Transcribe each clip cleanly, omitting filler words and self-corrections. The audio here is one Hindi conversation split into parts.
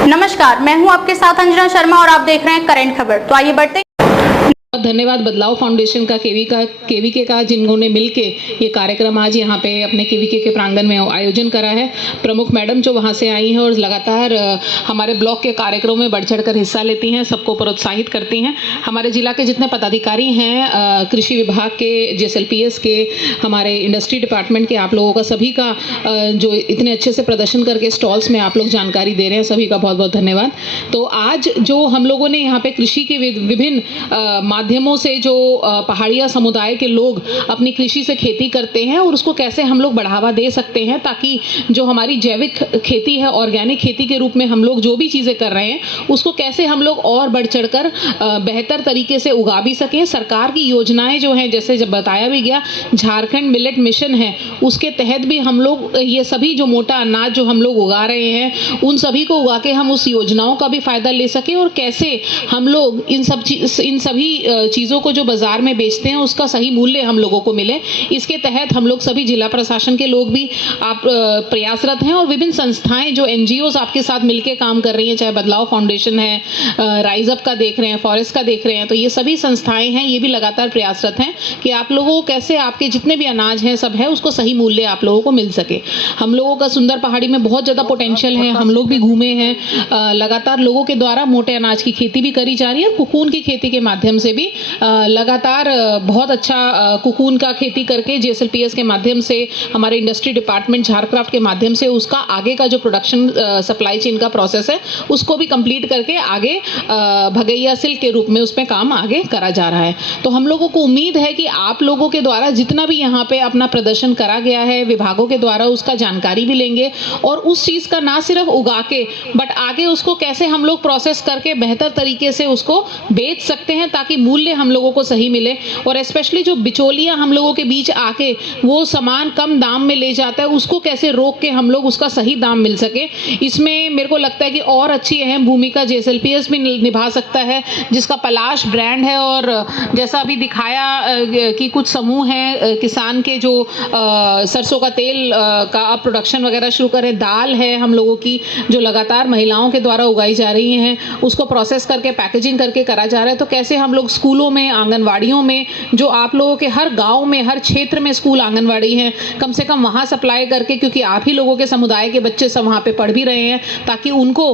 नमस्कार, मैं हूं आपके साथ अंजना शर्मा और आप देख रहे हैं करंट खबर। तो आइए बढ़ते हैं। धन्यवाद बदलाव फाउंडेशन का केवीके का जिन्होंने मिलके ये कार्यक्रम आज यहाँ पे अपने केवीके के प्रांगण में आयोजन करा है। प्रमुख मैडम जो वहाँ से आई हैं और लगातार हमारे ब्लॉक के कार्यक्रमों में बढ़ चढ़ कर हिस्सा लेती हैं, सबको प्रोत्साहित करती हैं। हमारे जिला के जितने पदाधिकारी हैं, कृषि विभाग के, JSLPS के, हमारे इंडस्ट्री डिपार्टमेंट के, आप लोगों का सभी का जो इतने अच्छे से प्रदर्शन करके स्टॉल्स में आप लोग जानकारी दे रहे हैं, सभी का बहुत बहुत धन्यवाद। तो आज जो हम लोगों ने यहाँ पे कृषि के विभिन्न माध्यमों से जो पहाड़िया समुदाय के लोग अपनी कृषि से खेती करते हैं और उसको कैसे हम लोग बढ़ावा दे सकते हैं, ताकि जो हमारी जैविक खेती है, ऑर्गेनिक खेती के रूप में हम लोग जो भी चीज़ें कर रहे हैं उसको कैसे हम लोग और बढ़ चढ़कर बेहतर तरीके से उगा भी सकें। सरकार की योजनाएं जो हैं, जैसे जब बताया भी गया, झारखंड मिलेट मिशन है, उसके तहत भी हम लोग ये सभी जो मोटा अनाज जो हम लोग उगा रहे हैं उन सभी को उगा के हम उस योजनाओं का भी फायदा ले सकें और कैसे हम लोग इन सभी चीज़ों को जो बाजार में बेचते हैं उसका सही मूल्य हम लोगों को मिले। इसके तहत हम लोग सभी जिला प्रशासन के लोग भी आप प्रयासरत हैं और विभिन्न संस्थाएं जो NGOs आपके साथ मिलकर काम कर रही हैं, चाहे बदलाव फाउंडेशन है, राइज अप का देख रहे हैं, फॉरेस्ट का देख रहे हैं, तो ये सभी संस्थाएं हैं, ये भी लगातार प्रयासरत हैं कि आप लोगों को कैसे आपके जितने भी अनाज हैं सब है उसको सही मूल्य आप लोगों को मिल सके। हम लोगों का सुंदर पहाड़ी में बहुत ज़्यादा पोटेंशियल है, हम लोग भी घूमे हैं, लगातार लोगों के द्वारा मोटे अनाज की खेती भी करी जा रही है, कुकून की खेती के माध्यम से भी लगातार बहुत अच्छा कुकून का खेती करके JSLPS के माध्यम से, हमारे इंडस्ट्री डिपार्टमेंट झारक्राफ्ट के माध्यम से उसका आगे का जो प्रोडक्शन सप्लाई चेन का प्रोसेस है उसको भी कंप्लीट करके आगे भगैया सिल्क के रूप में उसमें काम आगे करा जा रहा है। तो हम लोगों को उम्मीद है कि आप लोगों के द्वारा जितना भी यहाँ पे अपना प्रदर्शन करा गया है विभागों के द्वारा उसका जानकारी भी लेंगे और उस चीज़ का ना सिर्फ उगा के बट आगे उसको कैसे हम लोग प्रोसेस करके बेहतर तरीके से उसको बेच सकते हैं ताकि मूल्य हम लोगों को सही मिले। और स्पेशली जो बिचौलिया हम लोगों के बीच आके वो सामान कम दाम में ले जाता है उसको कैसे रोक के हम लोग उसका सही दाम मिल सके, इसमें मेरे को लगता है कि और अच्छी अहम भूमिका JSLPS भी निभा सकता है, जिसका पलाश ब्रांड है। और जैसा अभी दिखाया कि कुछ समूह हैं किसान के जो सरसों का तेल का अब प्रोडक्शन वगैरह शुरू करें, दाल है हम लोगों की जो लगातार महिलाओं के द्वारा उगाई जा रही हैं, उसको प्रोसेस करके पैकेजिंग करके करा जा रहा है। तो कैसे हम लोग स्कूलों में, आंगनवाड़ियों में, जो आप लोगों के हर गांव में, हर क्षेत्र में स्कूल आंगनवाड़ी हैं, कम से कम वहां सप्लाई करके, क्योंकि आप ही लोगों के समुदाय के बच्चे सब वहां पे पढ़ भी रहे हैं, ताकि उनको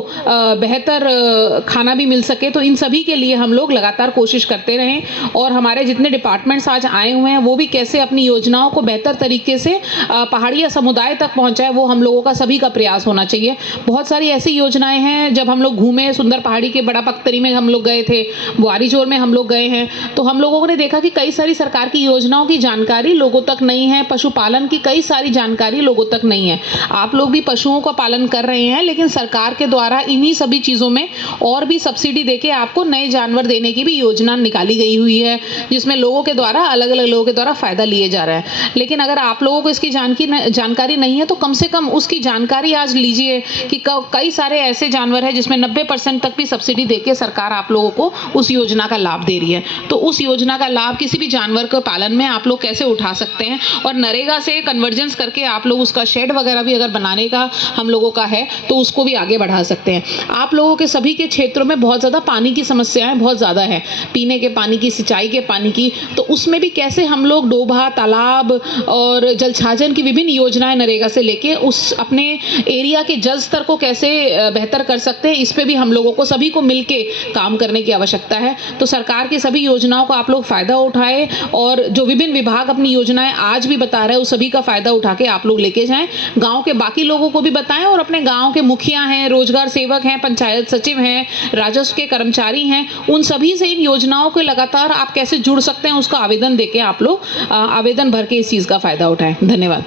बेहतर खाना भी मिल सके। तो इन सभी के लिए हम लोग लगातार कोशिश करते रहें और हमारे जितने डिपार्टमेंट्स आज आए हुए हैं वो भी कैसे अपनी योजनाओं को बेहतर तरीके से पहाड़िया समुदाय तक पहुंचाए, वो हम लोगों का सभी का प्रयास होना चाहिए। बहुत सारी ऐसी योजनाएं हैं, जब हम लोग घूमे सुंदर पहाड़ी के बड़ा पख्तरी में हम लोग गए थे, बुआरीजोर में हम लोग गए हैं, तो हम लोगों ने देखा कि कई सारी सरकार की योजनाओं की जानकारी लोगों तक नहीं है, पशुपालन की कई सारी जानकारी लोगों तक नहीं है। आप लोग भी पशुओं का पालन कर रहे हैं, लेकिन सरकार के द्वारा इन्हीं सभी चीज़ों में और भी सब्सिडी देके आपको नए जानवर देने की भी योजना निकाली गई हुई है, जिसमें लोगों के द्वारा, अलग अलग लोगों के द्वारा फायदा लिए जा रहा है। लेकिन अगर आप लोगों को इसकी जानकारी नहीं है तो कम से कम उसकी जानकारी आज लीजिए कि कई सारे ऐसे जानवर हैं जिसमें 90% तक भी सब्सिडी देके सरकार आप लोगों को उस योजना का लाभ दे रही है। तो उस योजना का लाभ किसी भी जानवर के पालन में आप लोग कैसे उठा सकते हैं, और नरेगा से कन्वर्जेंस करके आप लोग उसका शेड वगैरह भी अगर बनाने का हम लोगों का है तो उसको भी आगे बढ़ा सकते हैं। आप लोगों के सभी के क्षेत्रों में बहुत ज़्यादा पानी की समस्याएं बहुत ज़्यादा है, पीने के पानी की, सिंचाई के पानी की, तो उसमें भी कैसे हम लोग डोभा, तालाब और जलछाजन की विभिन्न योजनाएं नरेगा से लेके उस अपने एरिया के जल स्तर को कैसे बेहतर कर सकते हैं, इस पे भी हम लोगों को सभी को मिलके काम करने की आवश्यकता है। तो सरकार की सभी योजनाओं का आप लोग फायदा उठाएं और जो विभिन्न विभाग अपनी योजनाएं आज भी बता रहे हैं उस सभी का फायदा उठा के आप लोग लेके जाएं, गांव के बाकी लोगों को भी बताएं और अपने गांव के मुखिया हैं, रोजगार सेवक हैं, पंचायत सचिव हैं, राजस्व के कर्मचारी हैं, उन सभी से इन योजनाओं के लगातार आप कैसे जुड़ सकते हैं उसका आवेदन देके आप लोग आवेदन भर के इस चीज का फायदा उठाएं। धन्यवाद।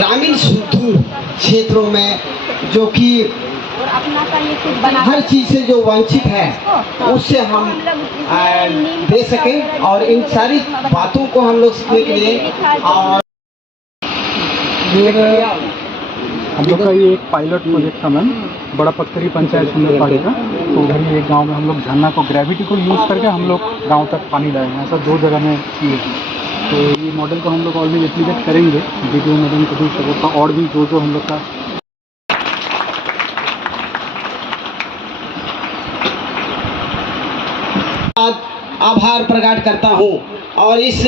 ग्रामीण सुदूर क्षेत्रों में जो कि हर चीज से जो वंचित है उससे हम दे सकें और इन सारी बातों को हम लोग सीखने के लिए, और हम लोग का ये एक पायलट प्रोजेक्ट था मैम, बड़ा पख्तरी पंचायत सुंदर पहाड़ी का। तो उधर ही एक गांव में हम लोग झरना को, ग्रेविटी को यूज़ करके हम लोग गांव तक पानी लाए हैं। ऐसा 2 जगह में किए हैं। तो ये मॉडल को हम लोग और भी रेप्लिकेट करेंगे वीडियो मैडम को भी सपोर्ट का, और भी जो हम लोग का आभार प्रकट करता हूँ। और इस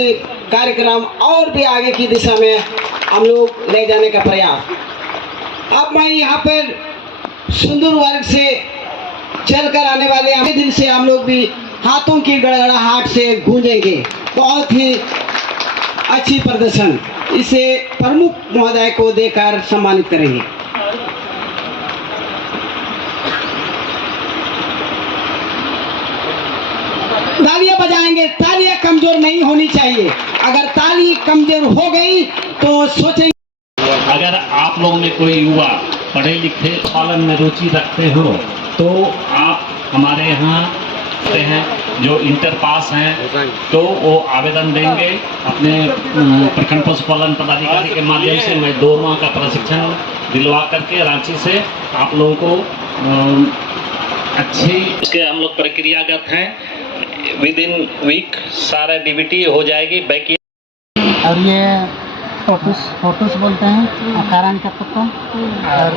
कार्यक्रम और भी आगे की दिशा में हम लोग ले जाने का प्रयास। अब मैं यहाँ पर सुंदर वर्ग से चलकर आने वाले अगले दिन से हम लोग भी हाथों की गड़गड़ाहट से गूंजेंगे। बहुत ही अच्छी प्रदर्शन, इसे प्रमुख महोदय को देकर सम्मानित करेंगे। तालियां बजाएंगे। तालियां कमजोर नहीं होनी चाहिए। अगर ताली कमजोर हो गई तो सोचेंगे। अगर आप लोगों में कोई युवा पढ़े लिखे पालन में रुचि रखते हो तो आप हमारे यहाँ आते हैं, जो इंटर पास हैं तो वो आवेदन देंगे अपने प्रखंड पशुपालन पदाधिकारी के माध्यम से। मैं 2 माह का प्रशिक्षण दिलवा करके रांची से आप लोगों को अच्छी इसके हम लोग प्रक्रियागत हैं। विद इन वीक सारा डीबीटी हो जाएगी। बाकी और ये फोटोस बोलते हैं कारण का पत्ता, और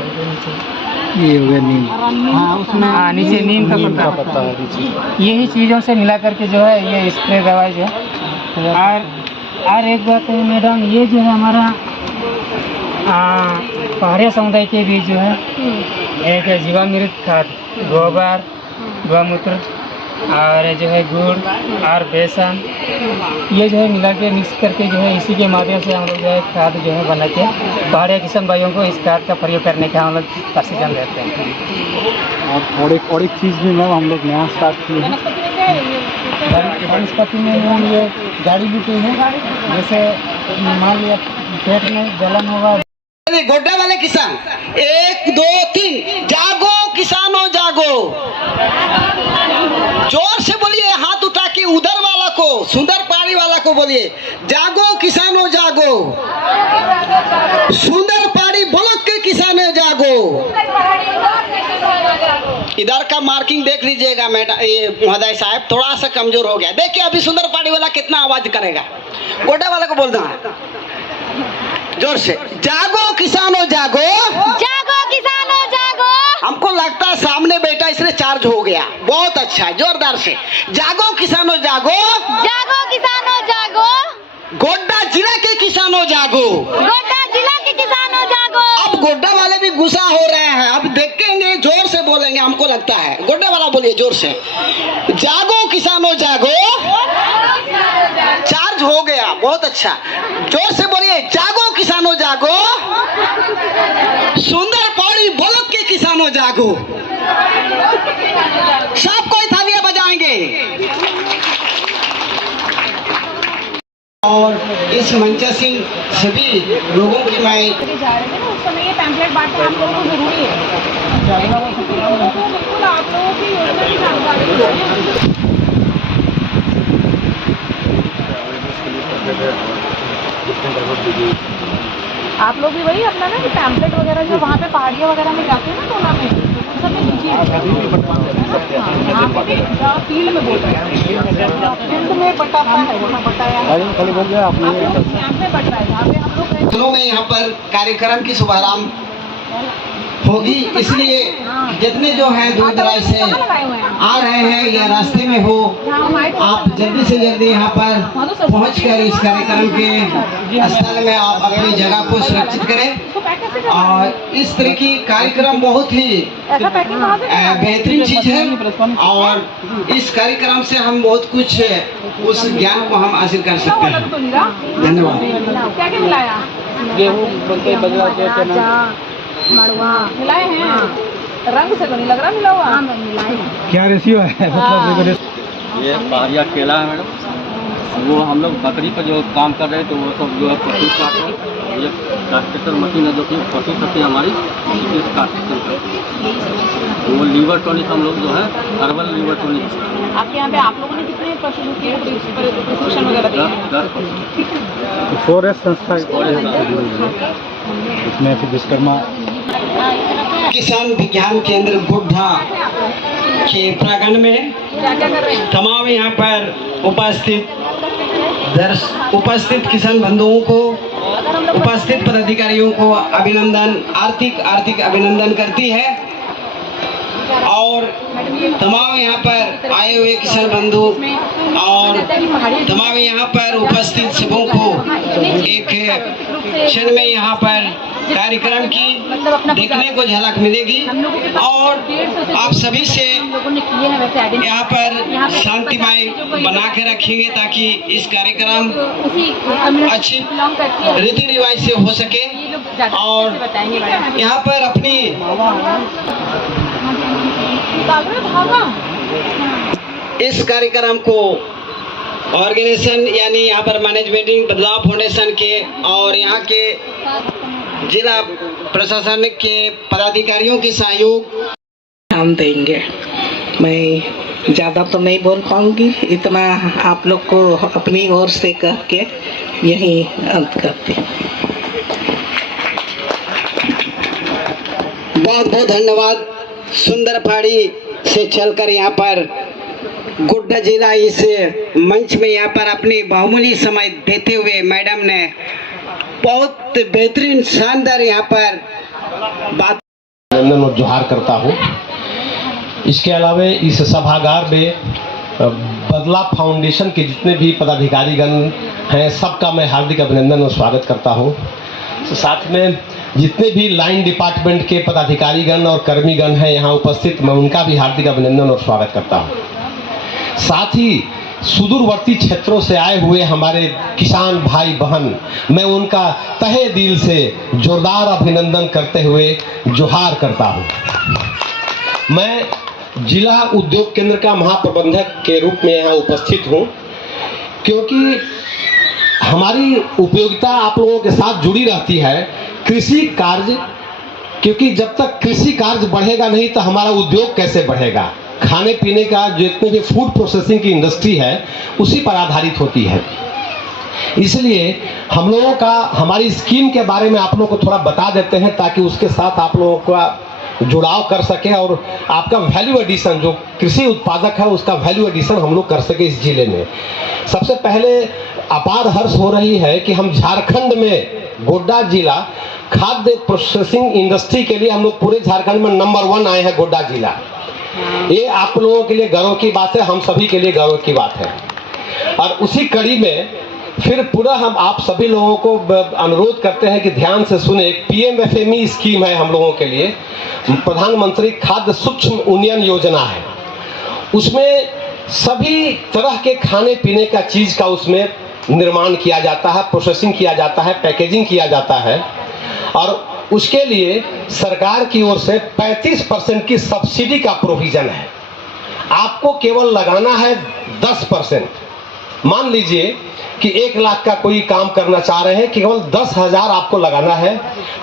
ये हो गया नीम। हाँ उसमें नीचे नीम का पत्ता यही चीज़ों से मिला करके जो है ये स्प्रे दवाई जो है। और एक बात है मैडम, ये जो है हमारा पहाड़िया समुदाय के बीच जो है एक जीवामृत खाद, गोबर, गौमूत्र और जो है गुड़ और बेसन, ये जो है मिला के मिक्स करके जो है इसी के माध्यम से हम लोग जो है खाद जो है बना के पहाड़िया किसान भाइयों को इस खाद का प्रयोग करने का हम लोग प्रशिक्षण देते हैं। और एक चीज़ भी मैम हम लोग नया स्टार्ट किए हैं। वनस्पति में मैम ये जड़ी बूटी है, जैसे मान लिया पेट में जलन होगा। गोड्डा वाले किसान 1 2 3 जागो किसानों जागो। जोर से बोलिए, हाथ उठा के उधर वाला को, सुंदर पहाड़ी वाला को बोलिए, जागो किसानों जागो। सुंदर पहाड़ी ब्लॉक के किसानों जागो। इधर का मार्किंग देख लीजिएगा मैडम, ये महोदय साहब थोड़ा सा कमजोर हो गया। देखिए अभी सुंदर पहाड़ी वाला कितना आवाज करेगा। गोड्डा वाला को बोलना है जोर से, जागो किसानों जागो। जागो किसानों जागो। हमको लगता है सामने बैठा इसलिए चार्ज हो गया। बहुत अच्छा है, जोरदार से जागो किसानों जागो। जागो किसानों जागो। गोड्डा जिला के किसानों जागो। गोड्डा जिला के किसानों जागो। अब गोड्डा वाले भी गुस्सा हो रहे हैं, अब देखेंगे, जोर से बोलेंगे। हमको लगता है गोड्डा वाला बोलिए जोर से, जागो किसानों जागो। चार्ज हो गया, बहुत अच्छा। जोर से बोलिए, जागो किसानों जागो। सुंदर पहाड़ी ब्लॉक के किसानों जागो। सब कोई तालियां बजाएंगे। और इस मंच से सभी लोगों की मैं जा रहे थे ना उस समय ये पैम्पलेट बांटना आप लोगों को जरूरी है। बिल्कुल आप लोगों की योजना की जानकारी। आप लोग भी वही अपना ना कि पैम्पलेट वगैरह जो वहाँ पे पहाड़ियाँ वगैरह में जाते हैं ना टोला में, उन सब में दीजिए। यहाँ पे भी फील्ड में बोल रहे हैं, फील्ड में बटाता है, वहाँ बटाया है, यहाँ पे बट रहा है। यहाँ पे हम लोग दिनों में यहाँ पर कार्यक्रम की शुभारंभ होगी, इसलिए जितने जो हैं दूर दराज से आ रहे हैं या रास्ते में हो, आप जल्दी से जल्दी यहाँ पर पहुँचकर इस कार्यक्रम के स्थल में आप अपनी जगह को सुरक्षित करें। और इस तरह की कार्यक्रम बहुत ही बेहतरीन चीज है और इस कार्यक्रम से हम बहुत कुछ उस ज्ञान को हम हासिल कर सकते हैं। धन्यवाद। क्या क्या मिलाया? मड़ुआ मिलाए हैं, रंग से तो नहीं लग रहा मिला हुआ। क्या रेशियो है? ये पहाड़िया केला है मैडम, वो हम लोग बकरी पर जो काम कर रहे थे वो सब जो है पशु काट रहे। ये कास्टेटर मशीन है जो कि पशु सती हमारी कास्टेशन करती है। वो लीवर टॉनिक हम लोग जो है हर्बल लीवर टॉनिक। आपके यहाँ पे आप लोगों ने कितने पशु के प्रशिक्षण वगैरह दिए हैं? 10 फॉरेस्ट संस्था इसमें फिर विश्वकर्मा किसान विज्ञान केंद्र गोड्डा के प्रांगण में क्या क्या कर रहे हैं? तमाम यहाँ पर उपस्थित उपस्थित किसान बंधुओं को, उपस्थित पदाधिकारियों को अभिनंदन, आर्थिक अभिनंदन करती है और तमाम यहाँ पर आए हुए किसान बंधु और तमाम यहाँ पर उपस्थित सबों को एक क्षण में यहाँ पर कार्यक्रम की देखने को झलक मिलेगी और आप सभी से यहाँ पर शांतिमय बना के रखेंगे ताकि इस कार्यक्रम अच्छी रीति रिवाज से हो सके और यहाँ पर अपनी इस कार्यक्रम को ऑर्गेनाइजेशन यानी यहाँ पर मैनेजमेंट बदलाव फाउंडेशन के और यहाँ के जिला प्रशासन के पदाधिकारियों के सहयोग हम देंगे। मैं ज़्यादा तो नहीं बोल पाऊंगी, इतना आप लोग को अपनी ओर से कह के यही अंत करते हैं। बहुत बहुत धन्यवाद। सुंदर पहाड़ी से चलकर यहाँ पर गोड्डा जिला इस मंच में यहाँ पर अपनी बहुमूल्य समय देते हुए मैडम ने बहुत बेहतरीन शानदार यहाँ पर बात अभिनंदन और जोहार करता हूँ। इसके अलावा इस सभागार में बदलाव फाउंडेशन के जितने भी पदाधिकारीगण हैं सबका मैं हार्दिक अभिनंदन और स्वागत करता हूँ। साथ में जितने भी लाइन डिपार्टमेंट के पदाधिकारीगण और कर्मीगण हैं यहाँ उपस्थित, मैं उनका भी हार्दिक अभिनंदन और स्वागत करता हूँ। साथ ही सुदूरवर्ती क्षेत्रों से आए हुए हमारे किसान भाई बहन, मैं उनका तहे दिल से जोरदार अभिनंदन करते हुए जोहार करता हूँ। मैं जिला उद्योग केंद्र का महाप्रबंधक के रूप में यहाँ उपस्थित हूँ क्योंकि हमारी उपयोगिता आप लोगों के साथ जुड़ी रहती है कृषि कार्य, क्योंकि जब तक कृषि कार्य बढ़ेगा नहीं तो हमारा उद्योग कैसे बढ़ेगा। खाने पीने का जितने भी फूड प्रोसेसिंग की इंडस्ट्री है उसी पर आधारित होती है। इसलिए हम लोगों का हमारी स्कीम के बारे में आप लोगों को थोड़ा बता देते हैं ताकि उसके साथ आप लोगों का जुड़ाव कर सके और आपका वैल्यू एडिशन, जो कृषि उत्पादक है उसका वैल्यू एडिशन हम लोग कर सके इस जिले में। सबसे पहले अपार हर्ष हो रही है कि हम झारखंड में गोड्डा जिला खाद्य प्रोसेसिंग इंडस्ट्री के लिए हम लोग पूरे झारखंड में नंबर 1 आए हैं। गोड्डा जिला, ये आप लोगों के लिए गर्व की बात है, हम सभी के लिए गर्व की बात है। और उसी कड़ी में फिर पूरा हम आप सभी लोगों को अनुरोध करते हैं कि ध्यान से सुने। PMFME स्कीम है हम लोगों के लिए, प्रधानमंत्री खाद्य सूक्ष्म उन्नयन योजना है। उसमें सभी तरह के खाने पीने का चीज का उसमें निर्माण किया जाता है, प्रोसेसिंग किया जाता है, पैकेजिंग किया जाता है और उसके लिए सरकार की ओर से 35% की सब्सिडी का प्रोविजन है। आपको केवल लगाना है 10%। मान लीजिए कि 1 लाख का कोई काम करना चाह रहे हैं, केवल 10,000 आपको लगाना है,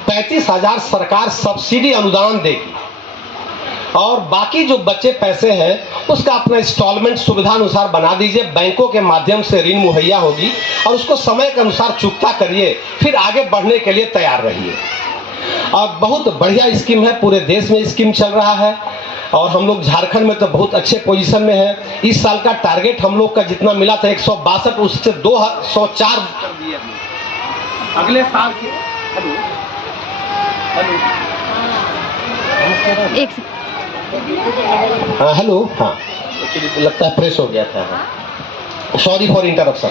35,000 सरकार सब्सिडी अनुदान देगी और बाकी जो बचे पैसे हैं उसका अपना इंस्टॉलमेंट सुविधा अनुसार बना दीजिए। बैंकों के माध्यम से ऋण मुहैया होगी और उसको समय के अनुसार चुकता करिए, फिर आगे बढ़ने के लिए तैयार रहिए। और बहुत बढ़िया स्कीम है, पूरे देश में स्कीम चल रहा है और हम लोग झारखंड में तो बहुत अच्छे पोजीशन में है। इस साल का टारगेट हम लोग का जितना मिला था 162, उससे 204 कर दिए अगले साल के। हेलो, हाँ लगता है प्रेस हो गया था, सॉरी फॉर इंटरप्शन।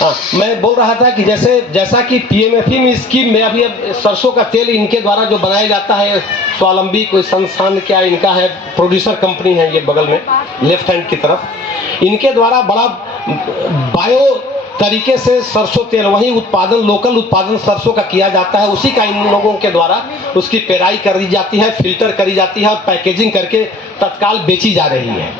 हाँ, मैं बोल रहा था कि जैसा कि PMFME स्कीम में अभी अब सरसों का तेल इनके द्वारा जो बनाया जाता है, स्वावलंबी कोई संस्थान क्या इनका है, प्रोड्यूसर कंपनी है ये बगल में लेफ्ट हैंड की तरफ, इनके द्वारा बड़ा बायो तरीके से सरसों तेल वही उत्पादन, लोकल उत्पादन सरसों का किया जाता है, उसी का इन लोगों के द्वारा उसकी पेराई करी जाती है, फिल्टर करी जाती है और पैकेजिंग करके तत्काल बेची जा रही है।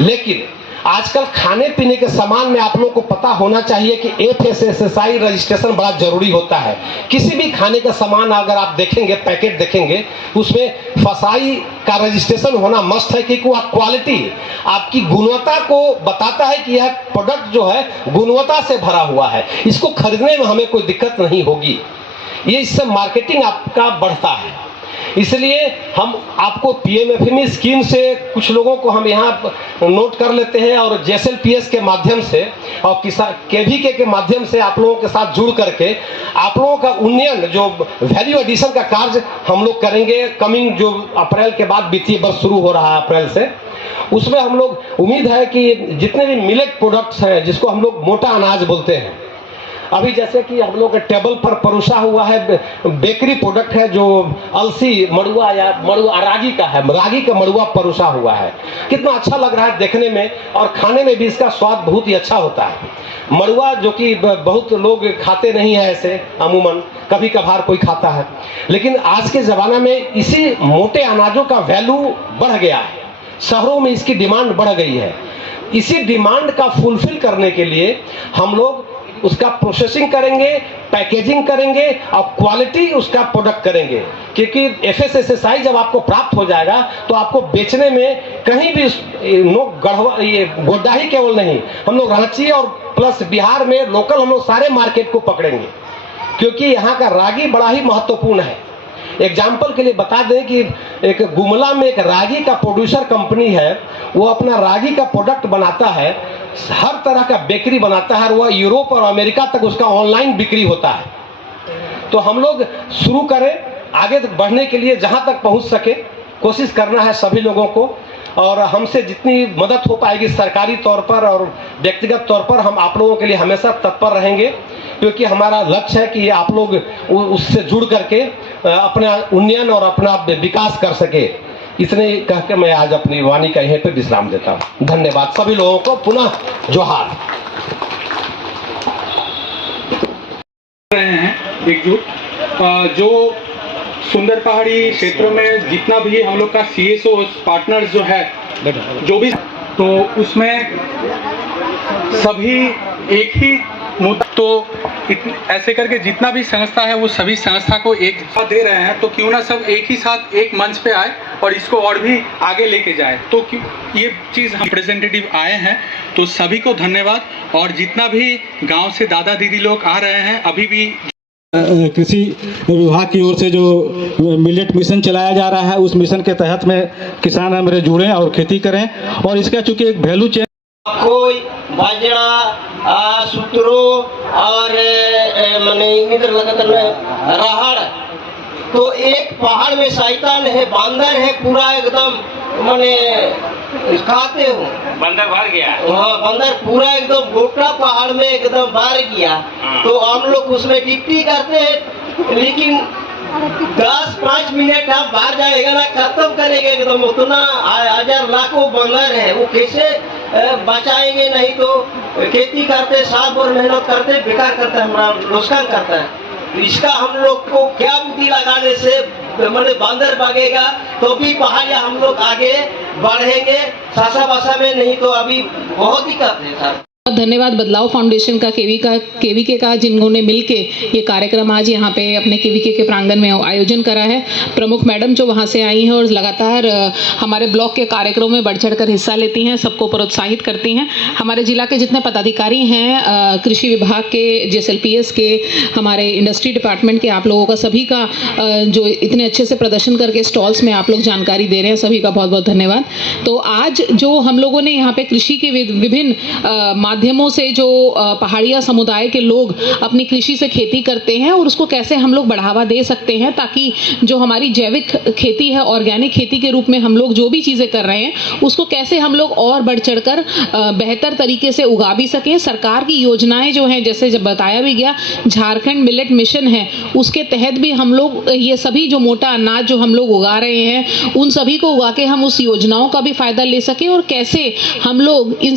लेकिन आजकल खाने पीने के सामान में आप लोगों को पता होना चाहिए कि FSSAI रजिस्ट्रेशन बड़ा जरूरी होता है। किसी भी खाने का सामान अगर आप देखेंगे, पैकेट देखेंगे, उसमें FSSAI का रजिस्ट्रेशन होना मस्ट है, क्योंकि वह क्वालिटी आपकी गुणवत्ता को बताता है कि यह प्रोडक्ट जो है गुणवत्ता से भरा हुआ है, इसको खरीदने में हमें कोई दिक्कत नहीं होगी। ये इससे मार्केटिंग आपका बढ़ता है। इसलिए हम आपको पीएमएफएमई स्कीम से कुछ लोगों को हम यहाँ नोट कर लेते हैं और जेएसएलपीएस के माध्यम से और किसान केवीके के माध्यम से आप लोगों के साथ जुड़ करके आप लोगों का उन्नयन जो वैल्यू एडिशन का कार्य हम लोग करेंगे। कमिंग जो अप्रैल के बाद वित्तीय वर्ष शुरू हो रहा है अप्रैल से, उसमें हम लोग उम्मीद है कि जितने भी मिलेट प्रोडक्ट्स हैं जिसको हम लोग मोटा अनाज बोलते हैं, अभी जैसे कि हम लोग के टेबल पर परोसा हुआ है बेकरी प्रोडक्ट है जो अलसी मड़ुआ या मड़ुआ रागी का है, रागी का मड़ुआ परोसा हुआ है। कितना अच्छा लग रहा है देखने में और खाने में भी इसका स्वाद बहुत ही अच्छा होता है। मड़ुआ जो कि बहुत लोग खाते नहीं है ऐसे, अमूमन कभी कभार कोई खाता है, लेकिन आज के ज़माना में इसी मोटे अनाजों का वैल्यू बढ़ गया है, शहरों में इसकी डिमांड बढ़ गई है। इसी डिमांड का फुलफिल करने के लिए हम लोग उसका प्रोसेसिंग करेंगे, पैकेजिंग करेंगे और क्वालिटी उसका प्रोडक्ट करेंगे, क्योंकि एफएसएसएसआई जब आपको प्राप्त हो जाएगा तो आपको बेचने में कहीं भी नो गढ़वा ये गोड्डा ही केवल नहीं, हम लोग रांची और प्लस बिहार में लोकल हम लोग सारे मार्केट को पकड़ेंगे, क्योंकि यहाँ का रागी बड़ा ही महत्वपूर्ण है। एग्जाम्पल के लिए बता दें कि एक गुमला में एक रागी का प्रोड्यूसर कंपनी है, वो अपना रागी का प्रोडक्ट बनाता है, हर तरह का बेकरी बनाता है, वह यूरोप और अमेरिका तक उसका ऑनलाइन बिक्री होता है। तो हम लोग शुरू करें, आगे बढ़ने के लिए जहां तक पहुंच सके कोशिश करना है सभी लोगों को, और हमसे जितनी मदद हो पाएगी सरकारी तौर पर और व्यक्तिगत तौर पर हम आप लोगों के लिए हमेशा तत्पर रहेंगे, क्योंकि हमारा लक्ष्य है कि आप लोग उससे जुड़ करके अपना उन्नयन और अपना विकास कर सके। इतने कह के मैं आज अपनी वाणी का यहीं पे विश्राम देता हूँ। धन्यवाद सभी लोगों को, पुनः जोहार। रहे हैं एकजुट जो सुंदर पहाड़ी क्षेत्रों में जितना भी हम लोग का सीएसओ पार्टनर्स जो है जो भी, तो उसमें सभी एक ही मुद्दा, तो ऐसे करके जितना भी संस्था है वो सभी संस्था को एक दे रहे हैं, तो क्यों ना सब एक ही साथ एक मंच पे आए और इसको और भी आगे लेके जाए। तो ये चीज़ हम रिप्रेजेंटेटिव आए हैं, तो सभी को धन्यवाद। और जितना भी गांव से दादा दीदी लोग आ रहे हैं, अभी भी कृषि विभाग की ओर से जो मिलेट मिशन चलाया जा रहा है, उस मिशन के तहत में किसान हमारे जुड़ें और खेती करें। और इसका चूंकि एक वैल्यू चेन कोई बाजरा सूत्रो और मने इधर लगत राहड़, तो एक पहाड़ में शैतान है, बांदर है, पूरा एकदम मने खाते हो, बंदर भर गया। हाँ, बंदर पूरा एकदम गोटा पहाड़ में एकदम भर गया। तो हम लोग उसमें डिप्टी करते हैं, लेकिन 10-5 मिनट आप बाहर जाएगा ना, खत्म करेंगे एकदम। उतना 1000 लाखों बंदर है, वो कैसे बचाएंगे? नहीं तो खेती करते, साल भर मेहनत करते, बेकार करता है, हमारा नुकसान करता है। तो इसका हम लोग को क्या बुद्धि लगाने से मतलब बंदर भागेगा तो भी पहाड़िया हम लोग आगे बढ़ेंगे, सासा बासा में, नहीं तो अभी बहुत दिक्कत है सर। धन्यवाद बदलाव फाउंडेशन का केवीके का जिन्होंने मिलके ये कार्यक्रम आज यहाँ पे अपने केवीके के प्रांगण में आयोजन करा है। प्रमुख मैडम जो वहाँ से आई हैं और लगातार हमारे ब्लॉक के कार्यक्रमों में बढ़ चढ़ कर हिस्सा लेती हैं, सबको प्रोत्साहित करती हैं। हमारे जिला के जितने पदाधिकारी हैं, कृषि विभाग के, जेएसएलपीएस के, हमारे इंडस्ट्री डिपार्टमेंट के, आप लोगों का सभी का जो इतने अच्छे से प्रदर्शन करके स्टॉल्स में आप लोग जानकारी दे रहे हैं, सभी का बहुत बहुत धन्यवाद। तो आज जो हम लोगों ने यहाँ पे कृषि के विभिन्न माध्यमों से जो पहाड़िया समुदाय के लोग अपनी कृषि से खेती करते हैं और उसको कैसे हम लोग बढ़ावा दे सकते हैं, ताकि जो हमारी जैविक खेती है, ऑर्गेनिक खेती के रूप में हम लोग जो भी चीज़ें कर रहे हैं उसको कैसे हम लोग और बढ़ चढ़कर बेहतर तरीके से उगा भी सकें। सरकार की योजनाएं जो हैं, जैसे जब बताया भी गया, झारखंड मिलेट मिशन है, उसके तहत भी हम लोग ये सभी जो मोटा अनाज जो हम लोग उगा रहे हैं, उन सभी को उगा के हम उस योजनाओं का भी फायदा ले सकें और कैसे हम लोग इन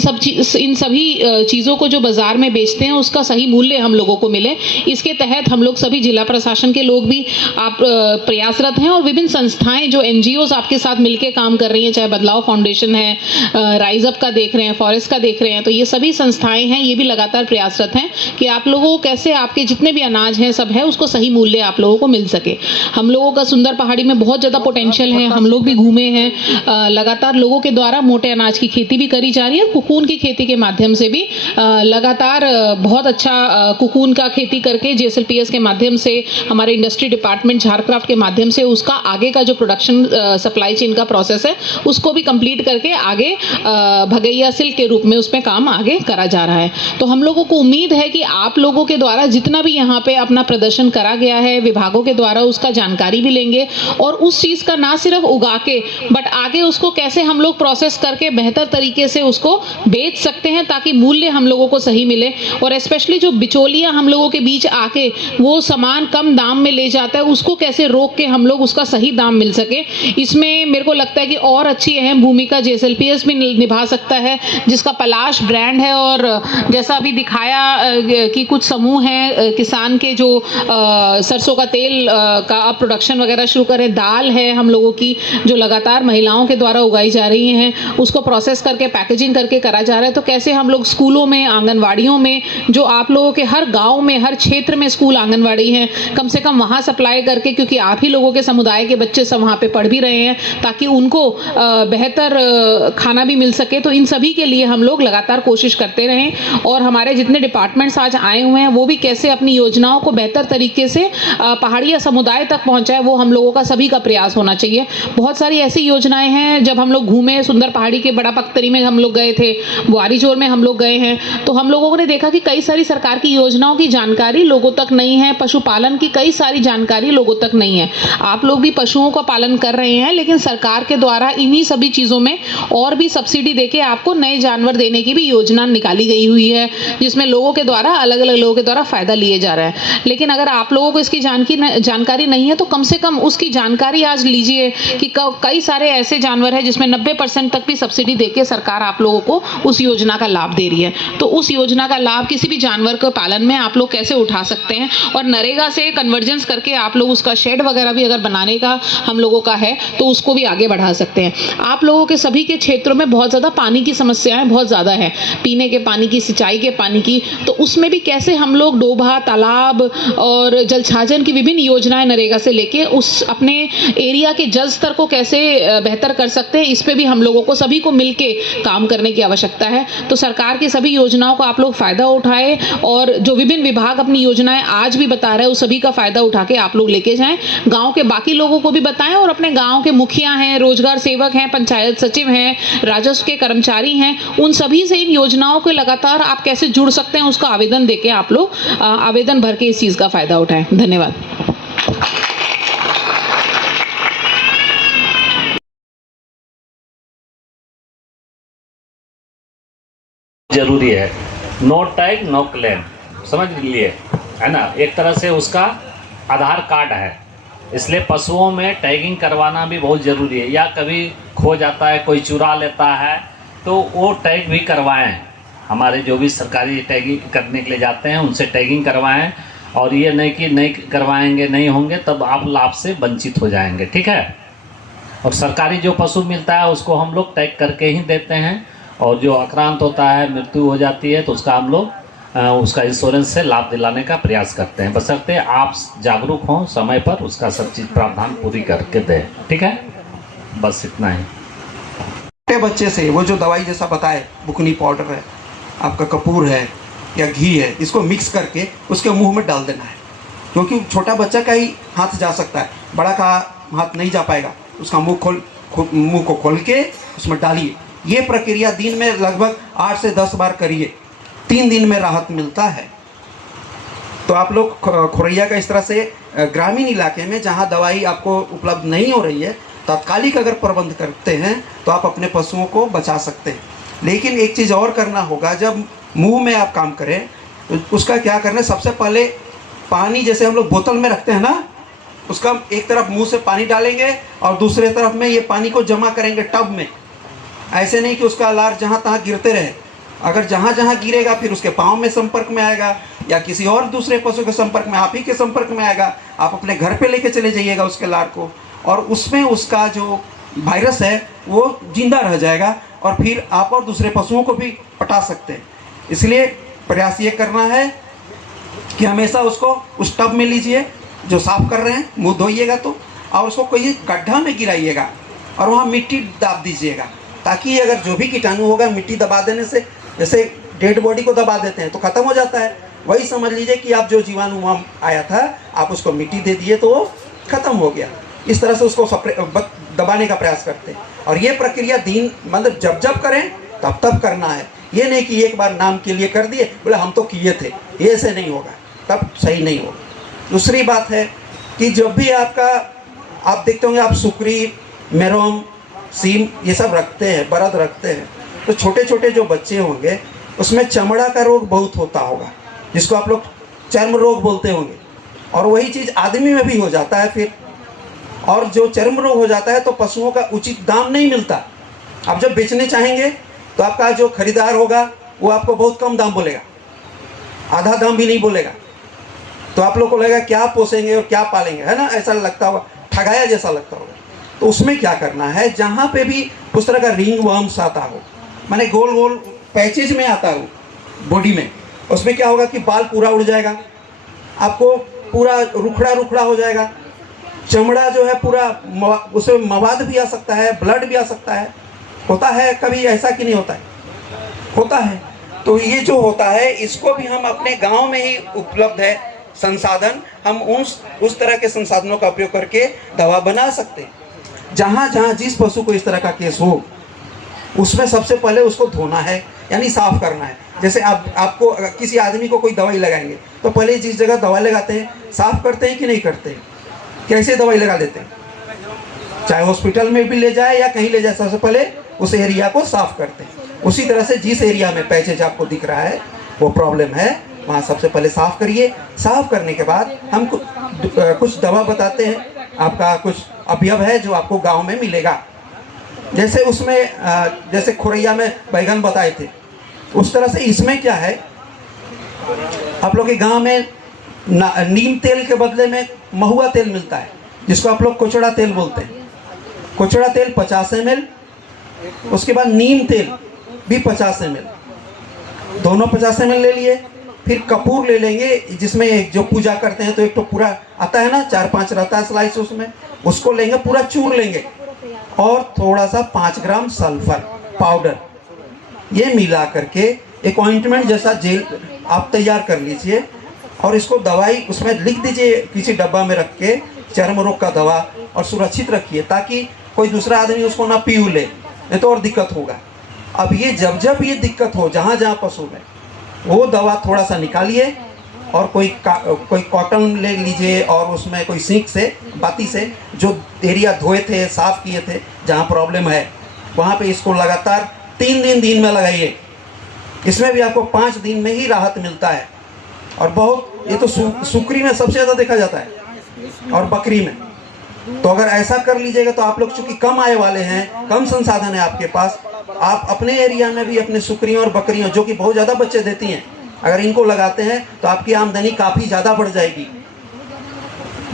सभी चीज़ों को जो बाजार में बेचते हैं उसका सही मूल्य हम लोगों को मिले। इसके तहत हम लोग सभी जिला प्रशासन के लोग भी आप प्रयासरत हैं और विभिन्न संस्थाएं जो एनजीओज आपके साथ मिलकर काम कर रही हैं, चाहे बदलाव फाउंडेशन है, राइज अप का देख रहे हैं, फॉरेस्ट का देख रहे हैं, तो ये सभी संस्थाएं हैं, ये भी लगातार प्रयासरत हैं कि आप लोगों को कैसे आपके जितने भी अनाज हैं सब है उसको सही मूल्य आप लोगों को मिल सके। हम लोगों का सुंदर पहाड़ी में बहुत ज़्यादा पोटेंशियल है, हम लोग भी घूमे हैं, लगातार लोगों के द्वारा मोटे अनाज की खेती भी करी जा रही है और कुकून की खेती के माध्यम से भी लगातार बहुत अच्छा कुकून का खेती करके JSLPS के माध्यम से, हमारे इंडस्ट्री डिपार्टमेंट झारक्राफ्ट के माध्यम से उसका आगे का जो प्रोडक्शन सप्लाई चेन का प्रोसेस है उसको भी कंप्लीट करके आगे भगैया सिल्क के रूप में उसमें काम आगे करा जा रहा है। तो हम लोगों को उम्मीद है कि आप लोगों के द्वारा जितना भी यहाँ पे अपना प्रदर्शन करा गया है विभागों के द्वारा उसका जानकारी भी लेंगे और उस चीज़ का ना सिर्फ उगा के बट आगे उसको कैसे हम लोग प्रोसेस करके बेहतर तरीके से उसको बेच सकते हैं ताकि मूल्य हम लोगों को सही मिले। और स्पेशली जो बिचौलिया हम लोगों के बीच आके वो सामान कम दाम में ले जाता है उसको कैसे रोक के हम लोग उसका सही दाम मिल सके, इसमें मेरे को लगता है कि और अच्छी अहम भूमिका JSLPS भी निभा सकता है, जिसका पलाश ब्रांड है। और जैसा अभी दिखाया कि कुछ समूह हैं किसान के जो सरसों का तेल का अब प्रोडक्शन वगैरह शुरू करें, दाल है हम लोगों की जो लगातार महिलाओं के द्वारा उगाई जा रही हैं उसको प्रोसेस करके पैकेजिंग करके करा जा रहा है। तो कैसे हम लोग स्कूलों में, आंगनवाड़ियों में, जो आप लोगों के हर गांव में, हर क्षेत्र में स्कूल आंगनवाड़ी हैं, कम से कम वहां सप्लाई करके, क्योंकि आप ही लोगों के समुदाय के बच्चे सब वहां पे पढ़ भी रहे हैं, ताकि उनको बेहतर खाना भी मिल सके। तो इन सभी के लिए हम लोग लगातार कोशिश करते रहें और हमारे जितने डिपार्टमेंट्स आज आए हुए हैं वो भी कैसे अपनी योजनाओं को बेहतर तरीके से पहाड़िया समुदाय तक पहुंचाए, वो हम लोगों का सभी का प्रयास होना चाहिए। बहुत सारी ऐसी योजनाएं हैं, जब हम लोग घूमे सुंदर पहाड़ी के बड़ा पख्तरी में हम लोग गए थे, बुआरीजोर में हम लोग गए हैं, तो हम लोगों ने देखा कि कई सारी सरकार की योजनाओं की जानकारी लोगों तक नहीं है, पशुपालन की कई सारी जानकारी लोगों तक नहीं है। आप लोग भी पशुओं का पालन कर रहे हैं, लेकिन सरकार के द्वारा इन्हीं सभी चीज़ों में और भी सब्सिडी देके आपको नए जानवर देने की भी योजना निकाली गई हुई है, जिसमें लोगों के द्वारा, अलग अलग लोगों के द्वारा फायदा लिए जा रहा है। लेकिन अगर आप लोगों को इसकी जानकारी नहीं है तो कम से कम उसकी जानकारी आज लीजिए कि कई सारे ऐसे जानवर हैं जिसमें 90% तक भी सब्सिडी देके सरकार आप लोगों को उस योजना का लाभ दे रही है। तो उस योजना का लाभ किसी भी जानवर के पालन में आप लोग कैसे उठा सकते हैं, और नरेगा से कन्वर्जेंस करके आप लोग उसका शेड वगैरह भी अगर बनाने का हम लोगों का है तो उसको भी आगे बढ़ा सकते हैं। आप लोगों के सभी के क्षेत्रों में बहुत ज़्यादा पानी की समस्याएं बहुत ज़्यादा है, पीने के पानी की, सिंचाई के पानी की, तो उसमें भी कैसे हम लोग डोभा, तालाब और जलछाजन की विभिन्न योजनाएं नरेगा से लेके उस अपने एरिया के जल स्तर को कैसे बेहतर कर सकते हैं, इस पे भी हम लोगों को सभी को मिलके काम करने की आवश्यकता है। तो सरकार की सभी योजनाओं का आप लोग फायदा उठाएं और जो विभिन्न विभाग अपनी योजनाएं आज भी बता रहे हैं उस सभी का फायदा उठा के आप लोग लेके जाएं, गांव के बाकी लोगों को भी बताएं और अपने गांव के मुखिया हैं, रोजगार सेवक हैं, पंचायत सचिव हैं, राजस्व के कर्मचारी हैं, उन सभी से इन योजनाओं के लगातार आप कैसे जुड़ सकते हैं उसका आवेदन देके आप लोग आवेदन भर के इस चीज़ का फायदा उठाएं। धन्यवाद। जरूरी है, नो टैग नो क्लेम, समझ लिए है ना, एक तरह से उसका आधार कार्ड है, इसलिए पशुओं में टैगिंग करवाना भी बहुत ज़रूरी है। या कभी खो जाता है, कोई चुरा लेता है, तो वो टैग भी करवाएं। हमारे जो भी सरकारी टैगिंग करने के लिए जाते हैं उनसे टैगिंग करवाएं, और ये नहीं कि नहीं करवाएंगे, नहीं होंगे तब आप लाभ से वंचित हो जाएंगे, ठीक है। और सरकारी जो पशु मिलता है उसको हम लोग टैग करके ही देते हैं, और जो आक्रांत होता है, मृत्यु हो जाती है, तो उसका हम लोग उसका इंश्योरेंस से लाभ दिलाने का प्रयास करते हैं, बशर्ते आप जागरूक हों, समय पर उसका सब चीज़ प्रावधान पूरी करके दें, ठीक है। बस इतना ही। छोटे बच्चे से वो जो दवाई जैसा बताए, बुकनी पाउडर है, आपका कपूर है या घी है, इसको मिक्स करके उसके मुंह में डाल देना है, क्योंकि छोटा बच्चा का ही हाथ जा सकता है, बड़ा का हाथ नहीं जा पाएगा। उसका मुंह को खोल के उसमें डालिए। ये प्रक्रिया दिन में लगभग 8 से 10 बार करिए, 3 दिन में राहत मिलता है। तो आप लोग खुरैया का इस तरह से ग्रामीण इलाके में जहाँ दवाई आपको उपलब्ध नहीं हो रही है, तात्कालिक अगर प्रबंध करते हैं तो आप अपने पशुओं को बचा सकते हैं। लेकिन एक चीज़ और करना होगा, जब मुंह में आप काम करें तो उसका क्या करना है, सबसे पहले पानी जैसे हम लोग बोतल में रखते हैं ना, उसका एक तरफ मुंह से पानी डालेंगे और दूसरे तरफ में ये पानी को जमा करेंगे टब में। ऐसे नहीं कि उसका लार जहाँ तहाँ गिरते रहे, अगर जहाँ जहाँ गिरेगा फिर उसके पाँव में संपर्क में आएगा या किसी और दूसरे पशु के संपर्क में, आप ही के संपर्क में आएगा। आप अपने घर पे लेके चले जाइएगा उसके लार को, और उसमें उसका जो वायरस है वो जिंदा रह जाएगा और फिर आप और दूसरे पशुओं को भी पटा सकते हैं। इसलिए प्रयास ये करना है कि हमेशा उसको उस टब में लीजिए जो साफ़ कर रहे हैं, मुँह धोइएगा तो, और उसको कोई गड्ढा में गिराइएगा और वहाँ मिट्टी दाब दीजिएगा, ताकि अगर जो भी कीटाणु होगा मिट्टी दबा देने से, जैसे डेड बॉडी को दबा देते हैं तो खत्म हो जाता है। वही समझ लीजिए कि आप जो जीवाणु वहाँ आया था आप उसको मिट्टी दे दिए तो वो खत्म हो गया। इस तरह से उसको दबाने का प्रयास करते हैं। और ये प्रक्रिया दिन मतलब जब जब करें तब तब करना है। ये नहीं कि एक बार नाम के लिए कर दिए बोले हम तो किए थे, ये ऐसे नहीं होगा, तब सही नहीं होगा। दूसरी बात है कि जब भी आप देखते होंगे आप सुकरी, मेरोम, सीम ये सब रखते हैं, बरद रखते हैं, तो छोटे छोटे जो बच्चे होंगे उसमें चमड़ा का रोग बहुत होता होगा, जिसको आप लोग चर्म रोग बोलते होंगे। और वही चीज़ आदमी में भी हो जाता है फिर। और जो चर्म रोग हो जाता है तो पशुओं का उचित दाम नहीं मिलता। आप जब बेचने चाहेंगे तो आपका जो खरीदार होगा वो आपको बहुत कम दाम बोलेगा, आधा दाम भी नहीं बोलेगा। तो आप लोग को लगेगा क्या पोसेंगे और क्या पालेंगे, है ना, ऐसा लगता होगा, ठगाया जैसा लगता होगा। तो उसमें क्या करना है, जहाँ पे भी उस तरह का रिंग वर्म्स आता हो, माने गोल गोल पैचेज में आता हो बॉडी में, उसमें क्या होगा कि बाल पूरा उड़ जाएगा, आपको पूरा रुखड़ा रुखड़ा हो जाएगा, चमड़ा जो है पूरा उसमें मवाद भी आ सकता है, ब्लड भी आ सकता है। होता है कभी ऐसा कि नहीं होता है? होता है। तो ये जो होता है इसको भी हम अपने गांव में ही उपलब्ध है संसाधन, हम उस तरह के संसाधनों का उपयोग करके दवा बना सकते हैं। जहाँ जहाँ जिस पशु को इस तरह का केस हो उसमें सबसे पहले उसको धोना है, यानी साफ करना है। जैसे आपको किसी आदमी को कोई दवाई लगाएंगे तो पहले जिस जगह दवाई लगाते हैं साफ करते हैं कि नहीं करते हैं? कैसे दवाई लगा देते हैं? चाहे हॉस्पिटल में भी ले जाए या कहीं ले जाए, सबसे पहले उस एरिया को साफ करते हैं। उसी तरह से जिस एरिया में पैचेज आपको दिख रहा है वो प्रॉब्लम है, वहाँ सबसे पहले साफ करिए। साफ करने के बाद हम कुछ दवा बताते हैं, आपका कुछ अवयव है जो आपको गांव में मिलेगा। जैसे उसमें जैसे खुरैया में बैगन बताए थे, उस तरह से इसमें क्या है, आप लोग के गांव में नीम तेल के बदले में महुआ तेल मिलता है, जिसको आप लोग कोचड़ा तेल बोलते हैं। कोचड़ा तेल 50 ml, उसके बाद नीम तेल भी 50 ml, दोनों 50 ml ले लिए। फिर कपूर ले लेंगे, जिसमें जो पूजा करते हैं तो एक तो पूरा आता है ना, 4-5 रहता है स्लाइस, उसमें उसको लेंगे, पूरा चूर लेंगे। और थोड़ा सा 5 ग्राम सल्फर पाउडर, ये मिला करके एक ऑइंटमेंट जैसा जेल आप तैयार कर लीजिए। और इसको दवाई उसमें लिख दीजिए किसी डब्बा में रख के, चर्म रोग का दवा, और सुरक्षित रखिए ताकि कोई दूसरा आदमी उसको ना पी ले, नहीं तो और दिक्कत होगा। अब ये जब जब ये दिक्कत हो जहाँ जहाँ पशु में, वो दवा थोड़ा सा निकालिए और कोई कॉटन ले लीजिए और उसमें कोई सींक से, बाती से जो एरिया धोए थे, साफ किए थे, जहाँ प्रॉब्लम है वहाँ पे इसको लगातार 3 दिन में लगाइए। इसमें भी आपको 5 दिन में ही राहत मिलता है। और बहुत ये तो सुकरी में सबसे ज़्यादा देखा जाता है और बकरी में। तो अगर ऐसा कर लीजिएगा तो आप लोग चूँकि कम आय वाले हैं, कम संसाधन है आपके पास, आप अपने एरिया में भी अपने सुकरियों और बकरियों जो कि बहुत ज़्यादा बच्चे देती हैं, अगर इनको लगाते हैं तो आपकी आमदनी काफ़ी ज़्यादा बढ़ जाएगी।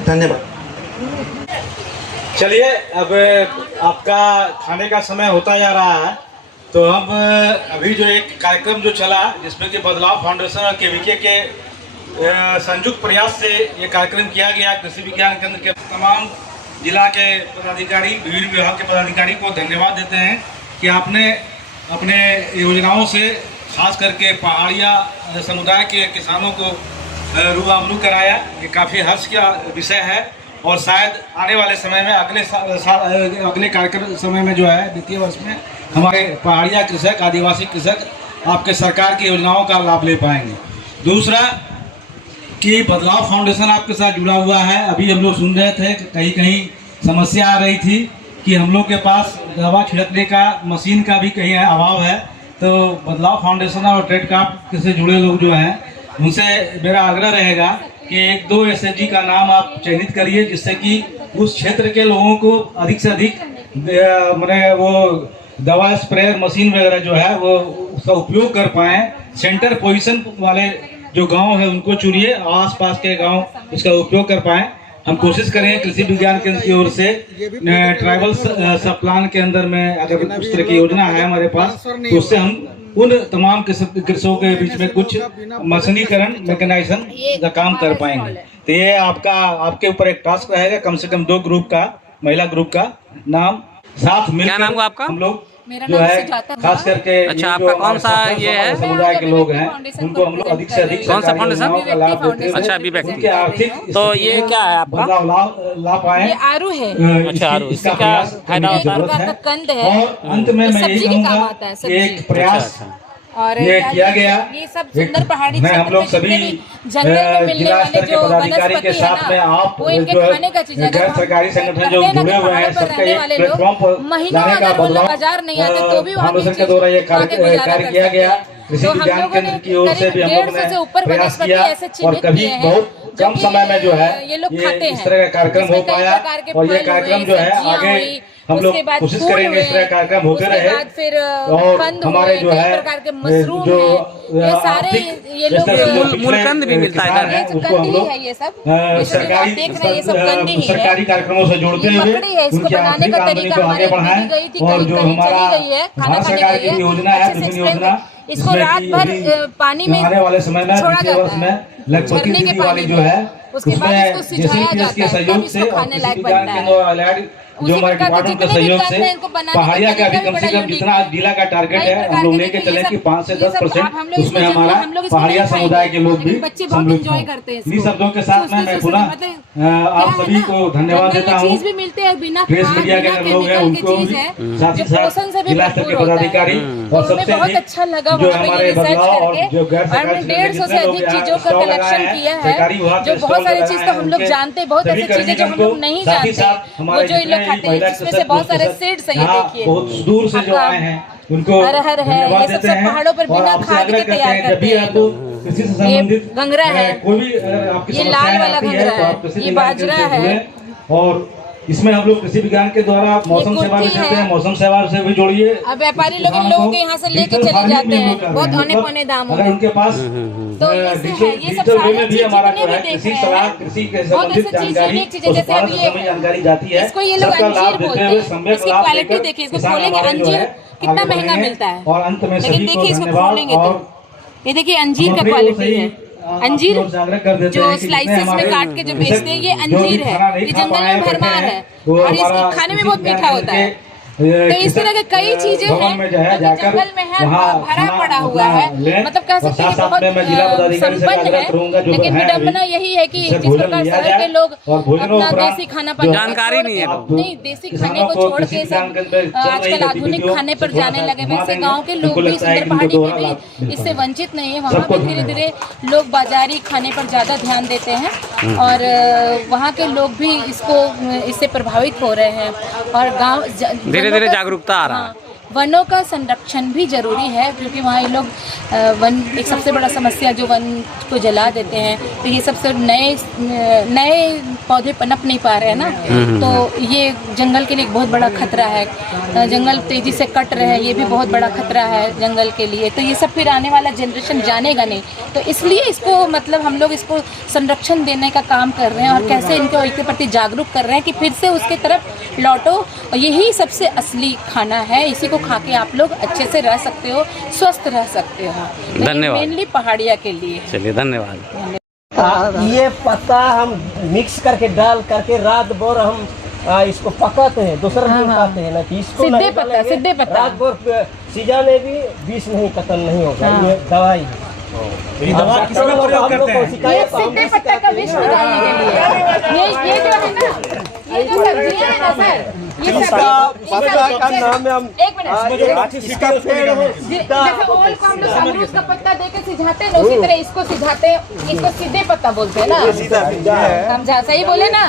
धन्यवाद। चलिए, अब आपका खाने का समय होता जा रहा है, तो हम अभी जो एक कार्यक्रम जो चला जिसमें कि बदलाव फाउंडेशन और केवीके के संयुक्त प्रयास से ये कार्यक्रम किया गया, कृषि विज्ञान केंद्र के तमाम जिला के पदाधिकारी, विभिन्न विभाग के पदाधिकारी को धन्यवाद देते हैं कि आपने अपने योजनाओं से खास करके पहाड़िया समुदाय के किसानों को रूबरू कराया। ये काफ़ी हर्ष का विषय है और शायद आने वाले समय में अगले कार्यक्रम समय में जो है द्वितीय वर्ष में हमारे पहाड़िया कृषक, आदिवासी कृषक आपके सरकार की योजनाओं का लाभ ले पाएंगे। दूसरा कि बदलाव फाउंडेशन आपके साथ जुड़ा हुआ है। अभी हम लोग सुन रहे थे कहीं कहीं समस्या आ रही थी कि हम लोग के पास दवा छिड़कने का मशीन का भी कहीं अभाव है। तो बदलाव फाउंडेशन और ट्रेड क्राफ्ट से जुड़े लोग जो हैं उनसे मेरा आग्रह रहेगा कि 1-2 SHG का नाम आप चयनित करिए, जिससे कि उस क्षेत्र के लोगों को अधिक से अधिक मैंने वो दवा स्प्रेयर मशीन वगैरह जो है वो उसका उपयोग कर पाएँ। सेंटर पोजीशन वाले जो गांव है उनको चुनिए, आसपास के गांव उसका उपयोग कर पाएँ। हम कोशिश करें कृषि विज्ञान केंद्र की ओर से ट्राइबल सब प्लान के अंदर में अगर उस तरह की योजना है हमारे पास, तो उससे हम उन तमाम कृषकों के बीच में कुछ मशीनीकरण, मैकेनाइजेशन का काम कर पाएंगे। तो ये आपके ऊपर एक टास्क रहेगा, कम से कम 2 ग्रुप का, महिला ग्रुप का नाम साथ मिलकर क्या नाम हुआ आपका? हम लोग मेरा जो नाम है सुजाता है। खास करके अच्छा, ये आपका जो कौन हमारे सा सरपंच ये है? समुदाय के लोग हैं उनको हम लोग अधिक से अधिक कौन सा सरकारी फाउंडेशन? योजनाओं का लाभ देते हुए अच्छा, अभिव्यक्ति। उनके आर्थिक तो स्थिति ये में क्या है आपका? बदलाव ला पाए। ये आरू है। अच्छा, आरू। इसका इससे क्या प्रयास फायदा करने की होता है? जरूरत प्रकार का कंद है। और अंत में ये मैं यही सब्जी के काम कहूँगा आता है, कि सब्जी। एक प्रयास और ये किया गया। ये सब सुंदर पहाड़ी मैं हम क्षेत्र लोग में सभी जितने भी जंगल में मिलने जिला वाले स्तर के जो पदाधिकारी वनस्पति के है साथ में ना, आप वो इनके जो है खाने का चीज है। गैर सरकारी संगठन जो कहते हैं ना जुड़े कि हुए हैं पहाड़ों पर सबका रहने एक वाले प्लेटफॉर्म लोग पर महीनों लाने का अगर वो लोग बदलाव बाजार नहीं आते तो भी वहाँ की फाउंडेशन के चीज द्वारा ये खा के गुजारा कार्य कर किया सकते गया। हैं। कृषि तो हम विज्ञान लोगों केंद्र ने की ओर से भी हम लोगों 150 से ऊपर ने प्रयास वनस्पति किया ऐसे और चिन्हित कभी किए हैं बहुत जो कम कि समय में जो है ये लोग खाते इस हैं। तरह का कार्यक्रम हो इसमें कई पाया प्रकार के और ये फल कार्यक्रम हुए, जो है सब्जियां आगे हुई, हम उसके लोग बाद कोशिश फूल करेंगे इस तरह हुए, का कार्यक्रम होते उसके रहे बाद फिर और कंद हमारे हुए, जो कई है प्रकार के मशरूम जो है, ये सारे ये लोग मूलकंद भी मिलता है इधर। ये जो कंद ही है ये सब, ये सब जो आप देख रहे हैं ये सब कंद ही है। सरकारी कार्यक्रमों से जोड़ते ये हुए मकड़ी है, इसको उनकी बनाने आर्थिक का आमदनी तरीका को हमारे आगे बढ़ाएं गई थी, और कहीं जो कहीं हमारा चली गई है, खाना भारत खाने सरकार गई की है, योजना है अच्छे से विभिन्न योजना इसको जिसमें रात कि भर अभी पानी जो में आने वाले समय में छोड़ा बीते जाता वर्ष है, में लगभग झरने के दीदी पानी वाली जो में। है उसके बाद उसमें इसको सिझाया JCPS जाता के है, तब सहयोग इसको से और खाने कृषि लायक विज्ञान बनता केंद्र है। और allied जो उसी हमारे प्रकार के डिपार्टमेंट के जितने भी सहयोग कंद से हैं, इनको बनाने का पहाड़िया का भी तरीका कम भी से बड़ा कम unique जितना जिला का टारगेट कई है प्रकार हम लोग के लेके देखिए, चले ये कि सब- 5 से ये सब 10% आप हम लोग उसमें इसको हमारा हम लोग इसको पहाड़िया नहीं समुदाय के लोग भी लेकिन बच्चे बहुत सम्मिलित enjoy हैं। करते हैं इन्हीं इसको। शब्दों के साथ में मैं पुनः आप सभी को धन्यवाद देता हूँ। चीज भी मिलते हैं बिना प्रेस खाद, मीडिया के बिना लोग हैं केमिकल की उनको चीज भी है साथ ही जो पोषण से साथ भी जिला स्तर के भरपूर होता है। पदाधिकारी तो और हमें सबसे बहुत अधिक अच्छा लगा जो वहाँ पे हमारे ये रिसर्च बदलाव और करके जो गैर और हमने सरकारी 150 से जितने लोग अधिक यहाँ चीजों का स्टॉल कलेक्शन लगाए किया हैं, है सरकारी विभाग जो के बहुत स्टॉल सारी लगाए चीज तो हैं, हम लोग उनके जानते बहुत सभी ऐसी चीजें जो हम कर्मचारियों लोग को नहीं साथ ही जानते साथ वो हमारे जो इन लोग जितने खाते हैं महिला जिसमें से बहुत सारे सीड्स है ये यहाँ देखिए बहुत दूर से जो आपका आए हैं उनको अरहर है, धन्यवाद ये सब देते सब हैं पहाड़ों पर और बिना आपसे खाद के आग्रह करते तैयार हैं जब भी करते हैं आपको कृषि से ये संबंधित गंगरा है, कोई भी आपकी ये समस्याएं लाल वाला आती गंगरा तो है, आप कृषि ये विज्ञान केंद्र बाजरा से है। जुड़ें और इसमें हम लोग कृषि विज्ञान के द्वारा मौसम सेवा भी कुर्थी देते हैं, है। मौसम सेवा से भी जोड़िए। अब व्यापारी लोग इन लोगों के यहाँ से लेके चले जाते हैं बहुत औने पौने दामों अगर में। उनके पास तो ये से है, ये सब डिजिटल वे सारी में भी चीज हमारा जितने जो है भी देख कृषि रहे सलाह हैं कृषि के बहुत संबंधित ऐसी चीज जानकारी यूनिक चीजें जैसे अब ये जानकारी जाती है इसको ये लोग सबका लाभ अंजीर देते बोलते हुए हैं, सम्यक इसकी लाभ क्वालिटी देकर देखिए, इसको किसान खोलेंगे हमारे जो अंजीर है कितना आगे महंगा बढ़े हैं। मिलता है और अंत में लेकिन सभी को देखिए इसको धन्यवाद खोलेंगे तो और ये देखिए अंजीर का हम अपनी ओर क्वालिटी से है ही अंजीर आपकी ओर से आग्रह कर देते जो हैं कि जितने स्लाइसेस में हमारे काट के जो बेशक बेचते हैं ये जो भी अंजीर है, खाना नहीं ये खा जंगल पाए में बैठे भरमार हैं, है वो और हमारा इसको खाने में कृषि बहुत मीठा होता है। तो इस तरह के कई चीजें भवन में जो है हैं जो जाकर जंगल में है वहाँ भरा खाना पड़ा हुआ अपना है, लें। मतलब कह और सकते हैं साथ-साथ बहुत में मैं जिला पदाधिकारी से संपन्न आग्रह करूंगा है। जो लेकिन है विडम्बना अभी, यही है कि उसे जिस भोजन प्रकार लिया शहर जाए के लोग और भोजनों अपना उपरांत देसी खाना जो पर जानकारी नहीं है लोगों नहीं देसी खाने को छोड़ के सब आजकल आधुनिक खाने पर जाने लगे। वैसे गाँव के लोग भी सुंदर पहाड़ी के भी इससे वंचित नहीं है, वहाँ भी धीरे धीरे लोग बाजारी खाने पर ज्यादा ध्यान देते हैं और वहाँ के लोग भी इससे प्रभावित हो रहे हैं और गाँव धीरे धीरे जागरूकता आ रहा है। वनों का संरक्षण भी जरूरी है क्योंकि वहाँ ये लोग वन एक सबसे बड़ा समस्या जो वन को जला देते हैं, तो ये सबसे नए पौधे पनप नहीं पा रहे हैं ना, तो ये जंगल के लिए एक बहुत बड़ा खतरा है। जंगल तेजी से कट रहे हैं, ये भी बहुत बड़ा खतरा है जंगल के लिए। तो ये सब फिर आने वाला जनरेशन जानेगा नहीं, तो इसलिए इसको मतलब हम लोग इसको संरक्षण देने का काम कर रहे हैं और कैसे इनको इसके प्रति जागरूक कर रहे हैं कि फिर से उसके तरफ लौटो। और यही सबसे असली खाना है, इसी को खा के आप लोग अच्छे से रह सकते हो, स्वस्थ रह सकते हो। धन्यवाद। मेनली पहाड़िया के लिए। चलिए धन्यवाद। ये पत्ता हम मिक्स करके डाल करके रात भर हम इसको पकाते हैं, दूसरा दिन खाते हैं ना कि इसको सिद्धे नहीं पत्ता, डालेंगे, सिद्धे पत्ता। रात भर सीजाने भी विष नहीं खत्म नहीं होगा। ये दवाई है। दवा किसका प्रयोग करते हैं? ये सिद्धे पत्ता का विष निकालने के लिए ये जो है ना, ये जो सब्जियां है ना सर, ये पत्ता का नाम है हम एक मिनट, इसका पेड़ है जैसे ओल को हम लोग अमरूद का पत्ता देके सिझाते हैं ना, उसी तरह इसको सिझाते हैं, इसको सीधे पत्ता बोलते हैं ना। हम जहाँ सही बोले ना,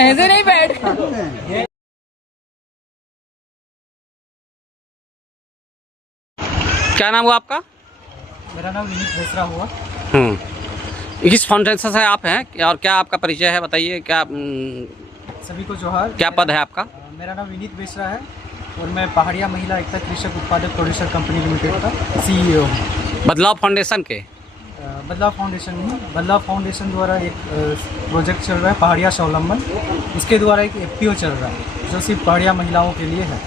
ऐसे नहीं बैठ। क्या नाम हुआ आपका? मेरा नाम विनीत बेसरा हुआ। किस फाउंडेशन से आप हैं और क्या आपका परिचय है, बताइए। क्या सभी को जोहार। क्या पद है आपका? मेरा नाम विनीत बेसरा है और मैं पहाड़िया महिला एकता कृषक उत्पादक प्रोड्यूसर कंपनी लिमिटेड का CEO हूँ। बदलाव फाउंडेशन के? बदलाव फाउंडेशन नहीं, बदलाव फाउंडेशन द्वारा एक प्रोजेक्ट चल रहा है पहाड़िया स्वावलंबन। इसके द्वारा एक FPO चल रहा है जो सिर्फ पहाड़िया महिलाओं के लिए है।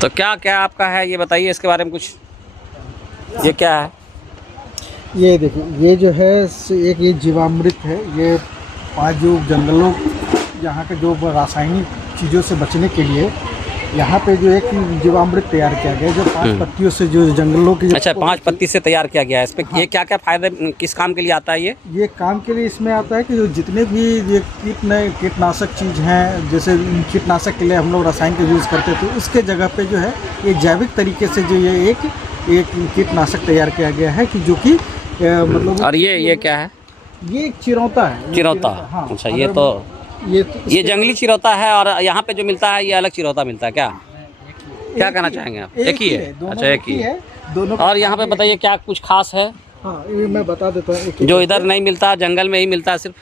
तो क्या क्या आपका है ये बताइए, इसके बारे में कुछ। ये क्या है? ये देखिए, ये जो है एक ये जीवामृत है। ये 5 जो जंगलों यहाँ के जो रासायनिक चीज़ों से बचने के लिए यहाँ पे जो एक जीवामृत तैयार किया गया जो 5 पत्तियों से जो जंगलों की अच्छा 5 पत्ती से तैयार किया गया है। इस पे ये क्या क्या फायदे किस काम के लिए आता है ये काम के लिए इसमें आता है कि जो जितने भी ये कीटनाशक चीज़ हैं, जैसे कीटनाशक के लिए हम लोग रसायन का यूज़ करते थे, उसके जगह पे जो है ये जैविक तरीके से जो ये एक कीटनाशक तैयार किया गया है कि जो कि मतलब। और ये क्या है? ये एक चिरौंता है। चिरौंता। हाँ, अच्छा ये जंगली चिरौता है और यहाँ पे जो मिलता है ये अलग चिरौता मिलता है क्या? क्या कहना चाहेंगे आप? एक ही है। अच्छा एक ही है दोनों। और यहाँ पे बताइए क्या कुछ खास है? हाँ ये मैं बता देता हूँ जो इधर नहीं मिलता, जंगल में ही मिलता है सिर्फ।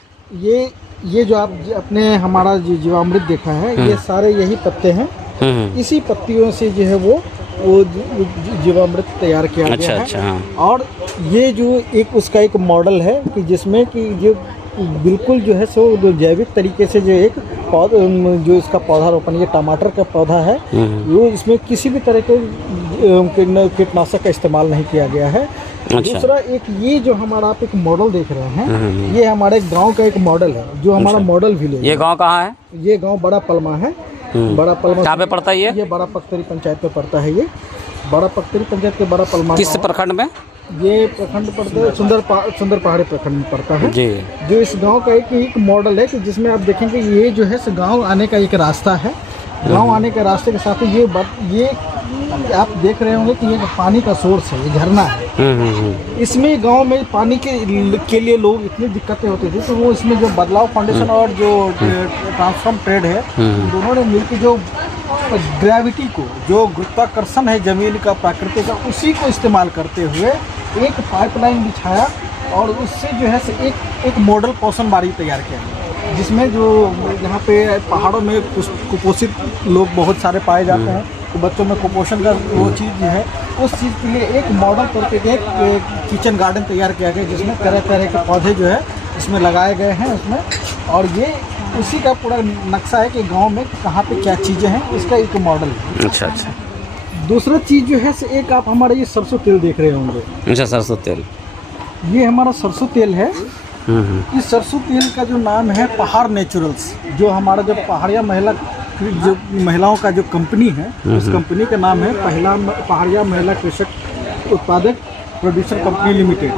ये जो आप अपने हमारा जीवामृत देखा है ये सारे यही पत्ते हैं। इसी पत्तियों से जो है वो जीवामृत तैयार किया गया है। अच्छा हाँ। और ये जो एक उसका एक मॉडल है कि जिसमें कि जो बिल्कुल जो है सो जैविक तरीके से जो एक पौधा जो इसका पौधा रोपण, ये टमाटर का पौधा है, वो इसमें किसी भी तरह के कीटनाशक का इस्तेमाल नहीं किया गया है। अच्छा। दूसरा एक ये जो हमारा आप एक मॉडल देख रहे हैं ये हमारे गांव का एक मॉडल है जो हमारा मॉडल विलेज। ये गांव कहाँ है? ये गांव बड़ा पलमा है। बड़ा पलमा कहाँ पे पड़ता है ये? बड़ा पख्तरी पंचायत पे पड़ता है। ये बड़ा पख्तरी पंचायत के बड़ा पलमा। किस प्रखंड में? ये प्रखंड पड़ता है सुंदर पहाड़ी प्रखंड में पड़ता है जी। जो इस गांव का एक मॉडल है कि जिसमें आप देखेंगे ये जो है गांव आने का एक रास्ता है। गांव आने के रास्ते के साथ ये आप देख रहे होंगे कि ये पानी का सोर्स है, ये झरना है। इसमें गांव में पानी के लिए लोग इतनी दिक्कतें होती थी तो वो इसमें जो बदलाव फाउंडेशन और जो ट्रांसफॉर्म ट्रेड है दोनों ने मिलकर जो ग्रेविटी को, जो गुरुत्वाकर्षण है जमीन का प्राकृतिक का, उसी को इस्तेमाल करते हुए एक पाइपलाइन बिछाया और उससे जो है एक मॉडल पोषणबाड़ी तैयार किया गया जिसमें जो यहाँ पे पहाड़ों में कुपोषित लोग बहुत सारे पाए जाते हैं तो बच्चों में कुपोषण का वो चीज़ जो है उस चीज़ के लिए एक मॉडल करके एक किचन गार्डन तैयार किया गया जिसमें तरह तरह के पौधे जो है इसमें लगाए गए हैं उसमें। और ये उसी का पूरा नक्शा है कि गांव में कहाँ पे क्या चीज़ें हैं उसका एक मॉडल है। अच्छा अच्छा। दूसरा चीज़ जो है एक आप हमारा ये सरसों तेल देख रहे होंगे। अच्छा सरसों तेल। ये हमारा सरसों तेल है। इस सरसों तेल का जो नाम है पहाड़ नेचुरल्स, जो हमारा जो पहाड़िया महिलाओं का जो कंपनी है उस कंपनी का नाम है पहाड़िया महिला कृषक उत्पादक प्रोड्यूसर कंपनी लिमिटेड,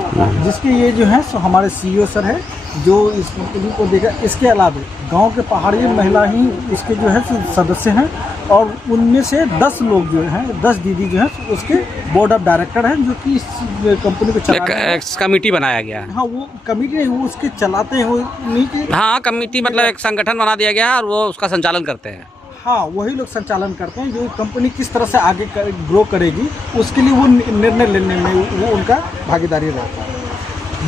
जिसके ये जो है सो हमारे CEO सर है जो इस कंपनी को देगा। इसके अलावा गांव के पहाड़ी महिला ही इसके जो है सदस्य हैं और उनमें से 10 लोग जो हैं 10 दीदी जो हैं उसके बोर्ड ऑफ डायरेक्टर हैं जो कि इस कंपनी को चलाते हैं। एक कमेटी बनाया गया है। हाँ वो कमेटी है, वो उसके चलाते हैं वो उन्हीं के। हाँ कमेटी मतलब एक संगठन बना दिया गया है और वो उसका संचालन करते हैं। हाँ वही लोग संचालन करते हैं जो कंपनी किस तरह से आगे ग्रो करेगी उसके लिए वो निर्णय लेने में वो उनका भागीदारी रहता है।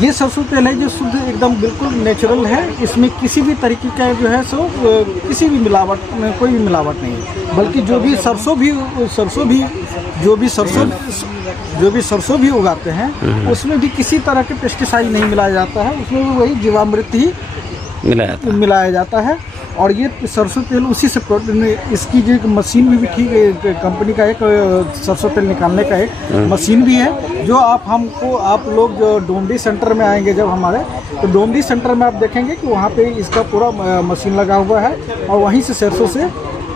ये सरसों तेल है जो शुद्ध एकदम बिल्कुल नेचुरल है। इसमें किसी भी तरीके का जो है सो किसी भी मिलावट में कोई भी मिलावट नहीं है, बल्कि जो भी सरसों भी उगाते हैं उसमें भी किसी तरह के पेस्टिसाइड नहीं मिलाया जाता है, उसमें भी वही जीवामृत ही मिलाया जाता है। और ये सरसों तेल उसी से इसकी जो एक मशीन भी ठीक है, कंपनी का एक सरसों तेल निकालने का एक मशीन भी है जो आप लोग जो डोमडी सेंटर में आएंगे जब हमारे, तो डोमडी सेंटर में आप देखेंगे कि वहाँ पे इसका पूरा मशीन लगा हुआ है और वहीं से सरसों से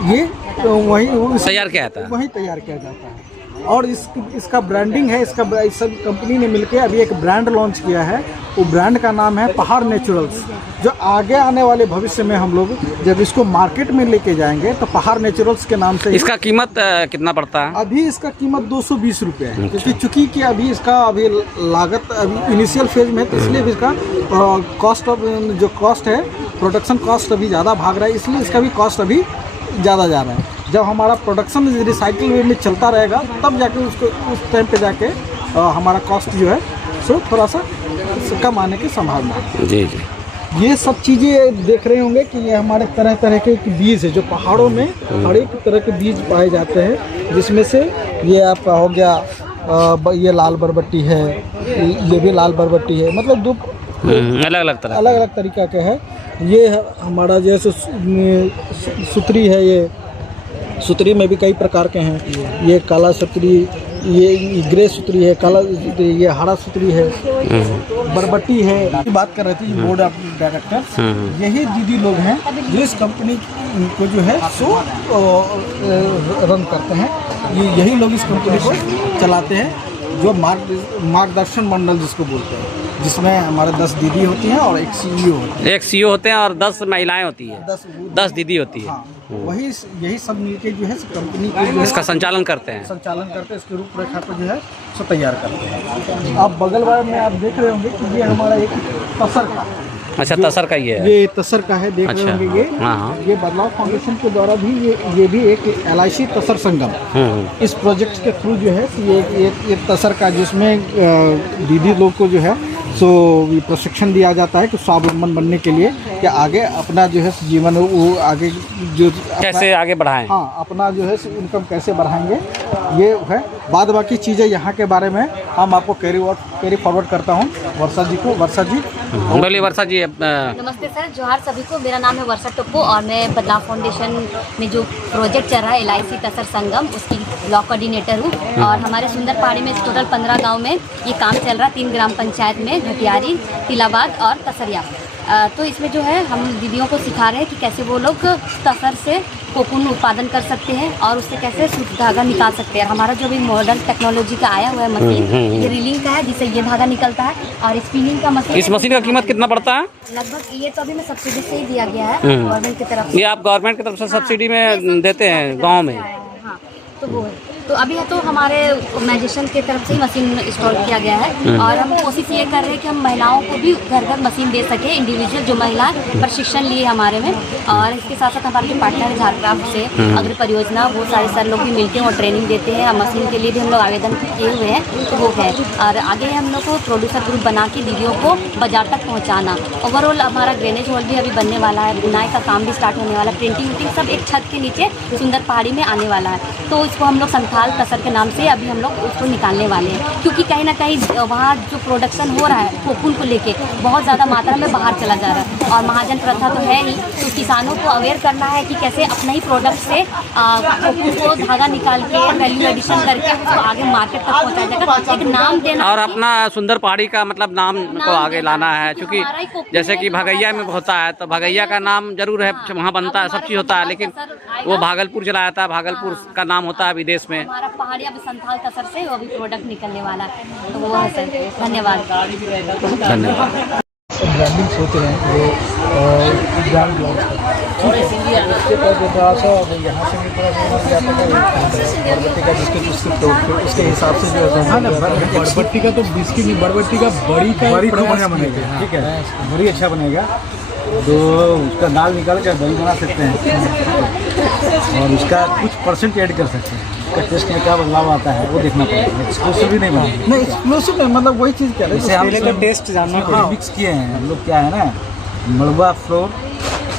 ये वहीं तैयार किया जाता है, वहीं तैयार किया जाता है। और इसका ब्रांडिंग है, इस कंपनी ने मिलकर अभी एक ब्रांड लॉन्च किया है, वो ब्रांड का नाम है पहाड़ नेचुरल्स, जो आगे आने वाले भविष्य में हम लोग जब इसको मार्केट में लेके जाएंगे तो पहाड़ नेचुरल्स के नाम से। इसका कीमत कितना पड़ता है? अभी इसका कीमत 220 रुपये है। क्योंकि चूँकि कि अभी इसका लागत अभी इनिशियल फेज में, तो इसलिए इसका कॉस्ट है प्रोडक्शन कॉस्ट अभी ज़्यादा भाग रहा है, इसलिए इसका भी कॉस्ट अभी ज़्यादा जा रहा है। जब हमारा प्रोडक्शन रिसाइकिल वे में चलता रहेगा तब जाके उसको उस टाइम पे जाके हमारा कॉस्ट जो है सो थोड़ा सा कम आने की संभावना है। जी जी। ये सब चीज़ें देख रहे होंगे कि ये हमारे तरह तरह के बीज है जो पहाड़ों में हर एक तरह के बीज पाए जाते हैं, जिसमें से ये आपका हो गया ये लाल बरबट्टी है, ये भी लाल बरबट्टी है, मतलब दो अलग अलग तरीका के है। ये हमारा जैसे सुतरी है, ये सुतरी में भी कई प्रकार के हैं, ये काला सुतरी ये ग्रे सुतरी है, काला सुतरी, ये हरा सुतरी है, बरबट्टी है। बात कर रहे थे बोर्ड ऑफ डायरेक्टर, यही दीदी लोग हैं जो इस कंपनी को जो है सो रन करते हैं। यही लोग इस कंपनी को चलाते हैं, जो मार्गदर्शन मंडल जिसको बोलते हैं, जिसमें हमारे 10 दीदी होती हैं और एक सीईओ होते हैं। एक सीईओ होते हैं और 10 महिलाएं होती हैं, 10 दीदी होती है। हाँ, वही यही सब मिलके जो है कंपनी को जो है इसका संचालन करते हैं, इसकी रूपरेखा को जो है सो तैयार करते हैं। आप बगल वाले में आप देख रहे होंगे कि ये हमारा एक तसर का, अच्छा तसर का ये तसर का है, देख रहे होंगे ये। हाँ। ये बदलाव फाउंडेशन के द्वारा भी ये भी एक LIC तसर संगम इस प्रोजेक्ट के थ्रू जो है ये तसर का, जिसमें दीदी लोग को जो है सो प्रशिक्षण दिया जाता है कि स्वावलंबन बनने के लिए, कि आगे अपना जो है जीवन वो आगे जो कैसे आगे बढ़ाएं, हाँ अपना जो है इनकम कैसे बढ़ाएंगे, ये है। बाद बाकी चीज़ें यहाँ के बारे में हम आपको कैरी फॉरवर्ड करता हूँ वर्षा जी को। वर्षा जी बोलिए। वर्षा जी नमस्ते सर, जोहार सभी को। मेरा नाम है वर्षा टप्पू और मैं बदलाव फाउंडेशन में जो प्रोजेक्ट चल रहा है LIC तसर संगम, उसकी ब्लॉक कोऑर्डिनेटर हूँ। और हमारे सुंदर पहाड़ी में टोटल 15 गांव में ये काम चल रहा है, 3 ग्राम पंचायत में, घटियारी, तिलाबाद और तसरिया। तो इसमें जो है हम दीदियों को सिखा रहे हैं कि कैसे वो लोग तसर से कोकून उत्पादन कर सकते हैं और उससे कैसे सूत धागा निकाल सकते हैं। हमारा जो भी मॉडर्न टेक्नोलॉजी का आया हुआ है मशीन, ये रीलिंग का है, जिससे ये धागा निकलता है। और स्पिनिंग का मशीन, इस मशीन का कीमत कितना पड़ता है? लगभग ये तो अभी में सब्सिडी से ही दिया गया है गवर्नमेंट की तरफ से। ये आप गवर्नमेंट की तरफ से सब्सिडी में देते हैं गाँव में? हाँ, तो वो है। तो अभी है तो हमारे ऑर्गेनाइजेशन की तरफ से ही मशीन इंस्टॉल किया गया है। और हम कोशिश ये कर रहे हैं कि हम महिलाओं को भी घर घर मशीन दे सके, इंडिविजुअल जो महिलाएं प्रशिक्षण लिए हमारे में। और इसके साथ साथ हमारे जो पार्टनर है झारखंड से अग्र परियोजना, वो सारे सर लोग भी मिलते हैं और ट्रेनिंग देते हैं। मशीन के लिए भी हम लोग आवेदन किए हुए हैं, तो वो है। और आगे हम लोग को प्रोड्यूसर ग्रुप बना के दीदियों को बाजार तक पहुँचाना। ओवरऑल हमारा ड्रेनेज हॉल भी अभी बनने वाला है, बुनाई का काम भी स्टार्ट होने वाला है, प्रिंटिंग सब एक छत के नीचे सुंदर पहाड़ी में आने वाला है। तो इसको हम लोग संथाल तसर के नाम से अभी हम लोग उसको निकालने वाले हैं, क्योंकि कहीं ना कहीं वहाँ जो प्रोडक्शन हो रहा है कोकून को लेके बहुत ज़्यादा मात्रा में बाहर चला जा रहा है। और महाजन प्रथा तो है ही, तो किसानों को अवेयर करना है कि कैसे अपना ही प्रोडक्ट से कोकून को धागा निकाल के वैल्यू एडिशन करके उसको आगे मार्केट तक पहुँचाया जाएगा, एक नाम देना और अपना सुंदर पहाड़ी का मतलब नाम को आगे लाना है। क्योंकि जैसे कि भगैया में होता है तो भगैया का नाम जरूर है, वहाँ बनता है, सब चीज़ होता है, लेकिन वो भागलपुर चला जाता है, भागलपुर का नाम होता है विदेश में। हमारा पहाड़ी अब संथाल तसर से वो भी प्रोडक्ट निकलने वाला है, तो वो है सर। धन्यवाद। ब्रांडिंग सोच रहे हैं वो ब्रांड लॉन्च उसके बाद थोड़ा सा यहाँ से भी थोड़ा बरबट्टी का बिस्किट उसके हिसाब से जो है ना, बरबट्टी का तो बिस्किट नहीं, बरबट्टी का बड़ी बढ़िया बनेगा, ठीक है, बड़ी अच्छा बनेगा। तो उसका दाल निकाल कर दही बना सकते हैं और उसका कुछ परसेंट ऐड कर सकते हैं। उसका टेस्ट में क्या बदलाव आता है वो देखना पड़ेगा। एक्सक्लूसिव भी नहीं बनेगा, नहीं एक्सक्लूसिव नहीं, मतलब वही चीज़ क्या है, जैसे हम का टेस्ट जानना पड़ेगा। मिक्स किए हैं हम लोग, क्या है ना, मड़वा फ्लोर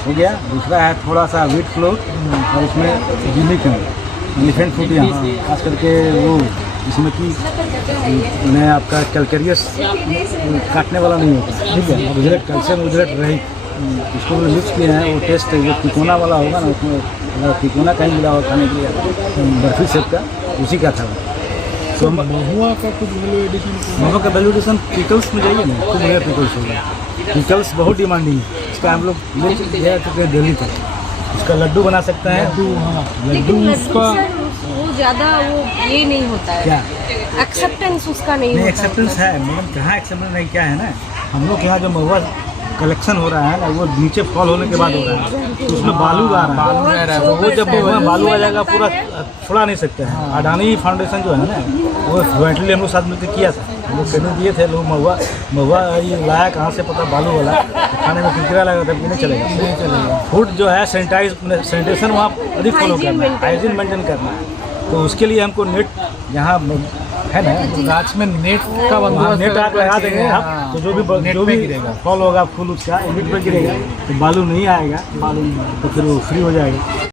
हो गया, दूसरा है थोड़ा सा व्हीट फ्लोर और उसमें यूनिक है एलिफेंट फूड, यहाँ खास करके वो जिसमें कि उन्हें आपका कैलकेरियस काटने वाला नहीं होता, ठीक है, उजरट कैल्शियम उजरट रही, इसको भी मिक्स किए हैं। वो टेस्ट जो तिकोना वाला होगा ना, उसमें अगर तिकोना कहीं मिला होगा खाने के लिए बर्फी सेब का, उसी का था। तो महुआ का कुछ वैल्यू एडिशन, महुआ का वैल्यू एडिशन पिकल्स में जाइए ना, खूब बढ़िया पिकल्स होगा। पिकल्स बहुत डिमांडिंग है, इसका हम लोग ले चुके हैं दिल्ली तक। उसका लड्डू बना सकते हैं, लड्डू उसका वो ज़्यादा वो ये नहीं होता है, क्या एक्सेप्टेंस उसका नहीं होता। एक्सेप्टेंस है मैडम, कहाँ एक्सेप्टेंस नहीं, क्या है ना, हम लोग यहाँ जो महुआ कलेक्शन हो रहा है ना, वो नीचे फॉल होने के बाद हो रहा है, तो उसमें बालू आ रहा है, तो वो जब बालू आ जाएगा पूरा छुड़ा नहीं सकते हैं। अडानी फाउंडेशन जो है ना, वो ज्वाइंटली हम लोग साथ मिलकर किया था, हम लोग ट्रेनिंग दिए थे लोग। महुआ ये लाया कहाँ से पता, बालू वाला, खाने में किरकिरा लगा था, नहीं चलेगा। फूड जो है सैनिटाइजेशन वहाँ अधिक फॉलो करना है, हाइजीन मेंटेन करना है। तो उसके लिए हमको नेट यहाँ है ना, गाछ में नेट का बंदोबस्त, नेट आप लगा देंगे आप, तो जो भी फॉल होगा फूल उसका नेट पर गिरेगा, तो बालू नहीं आएगा, बालू तो फिर वो फ्री हो जाएगा।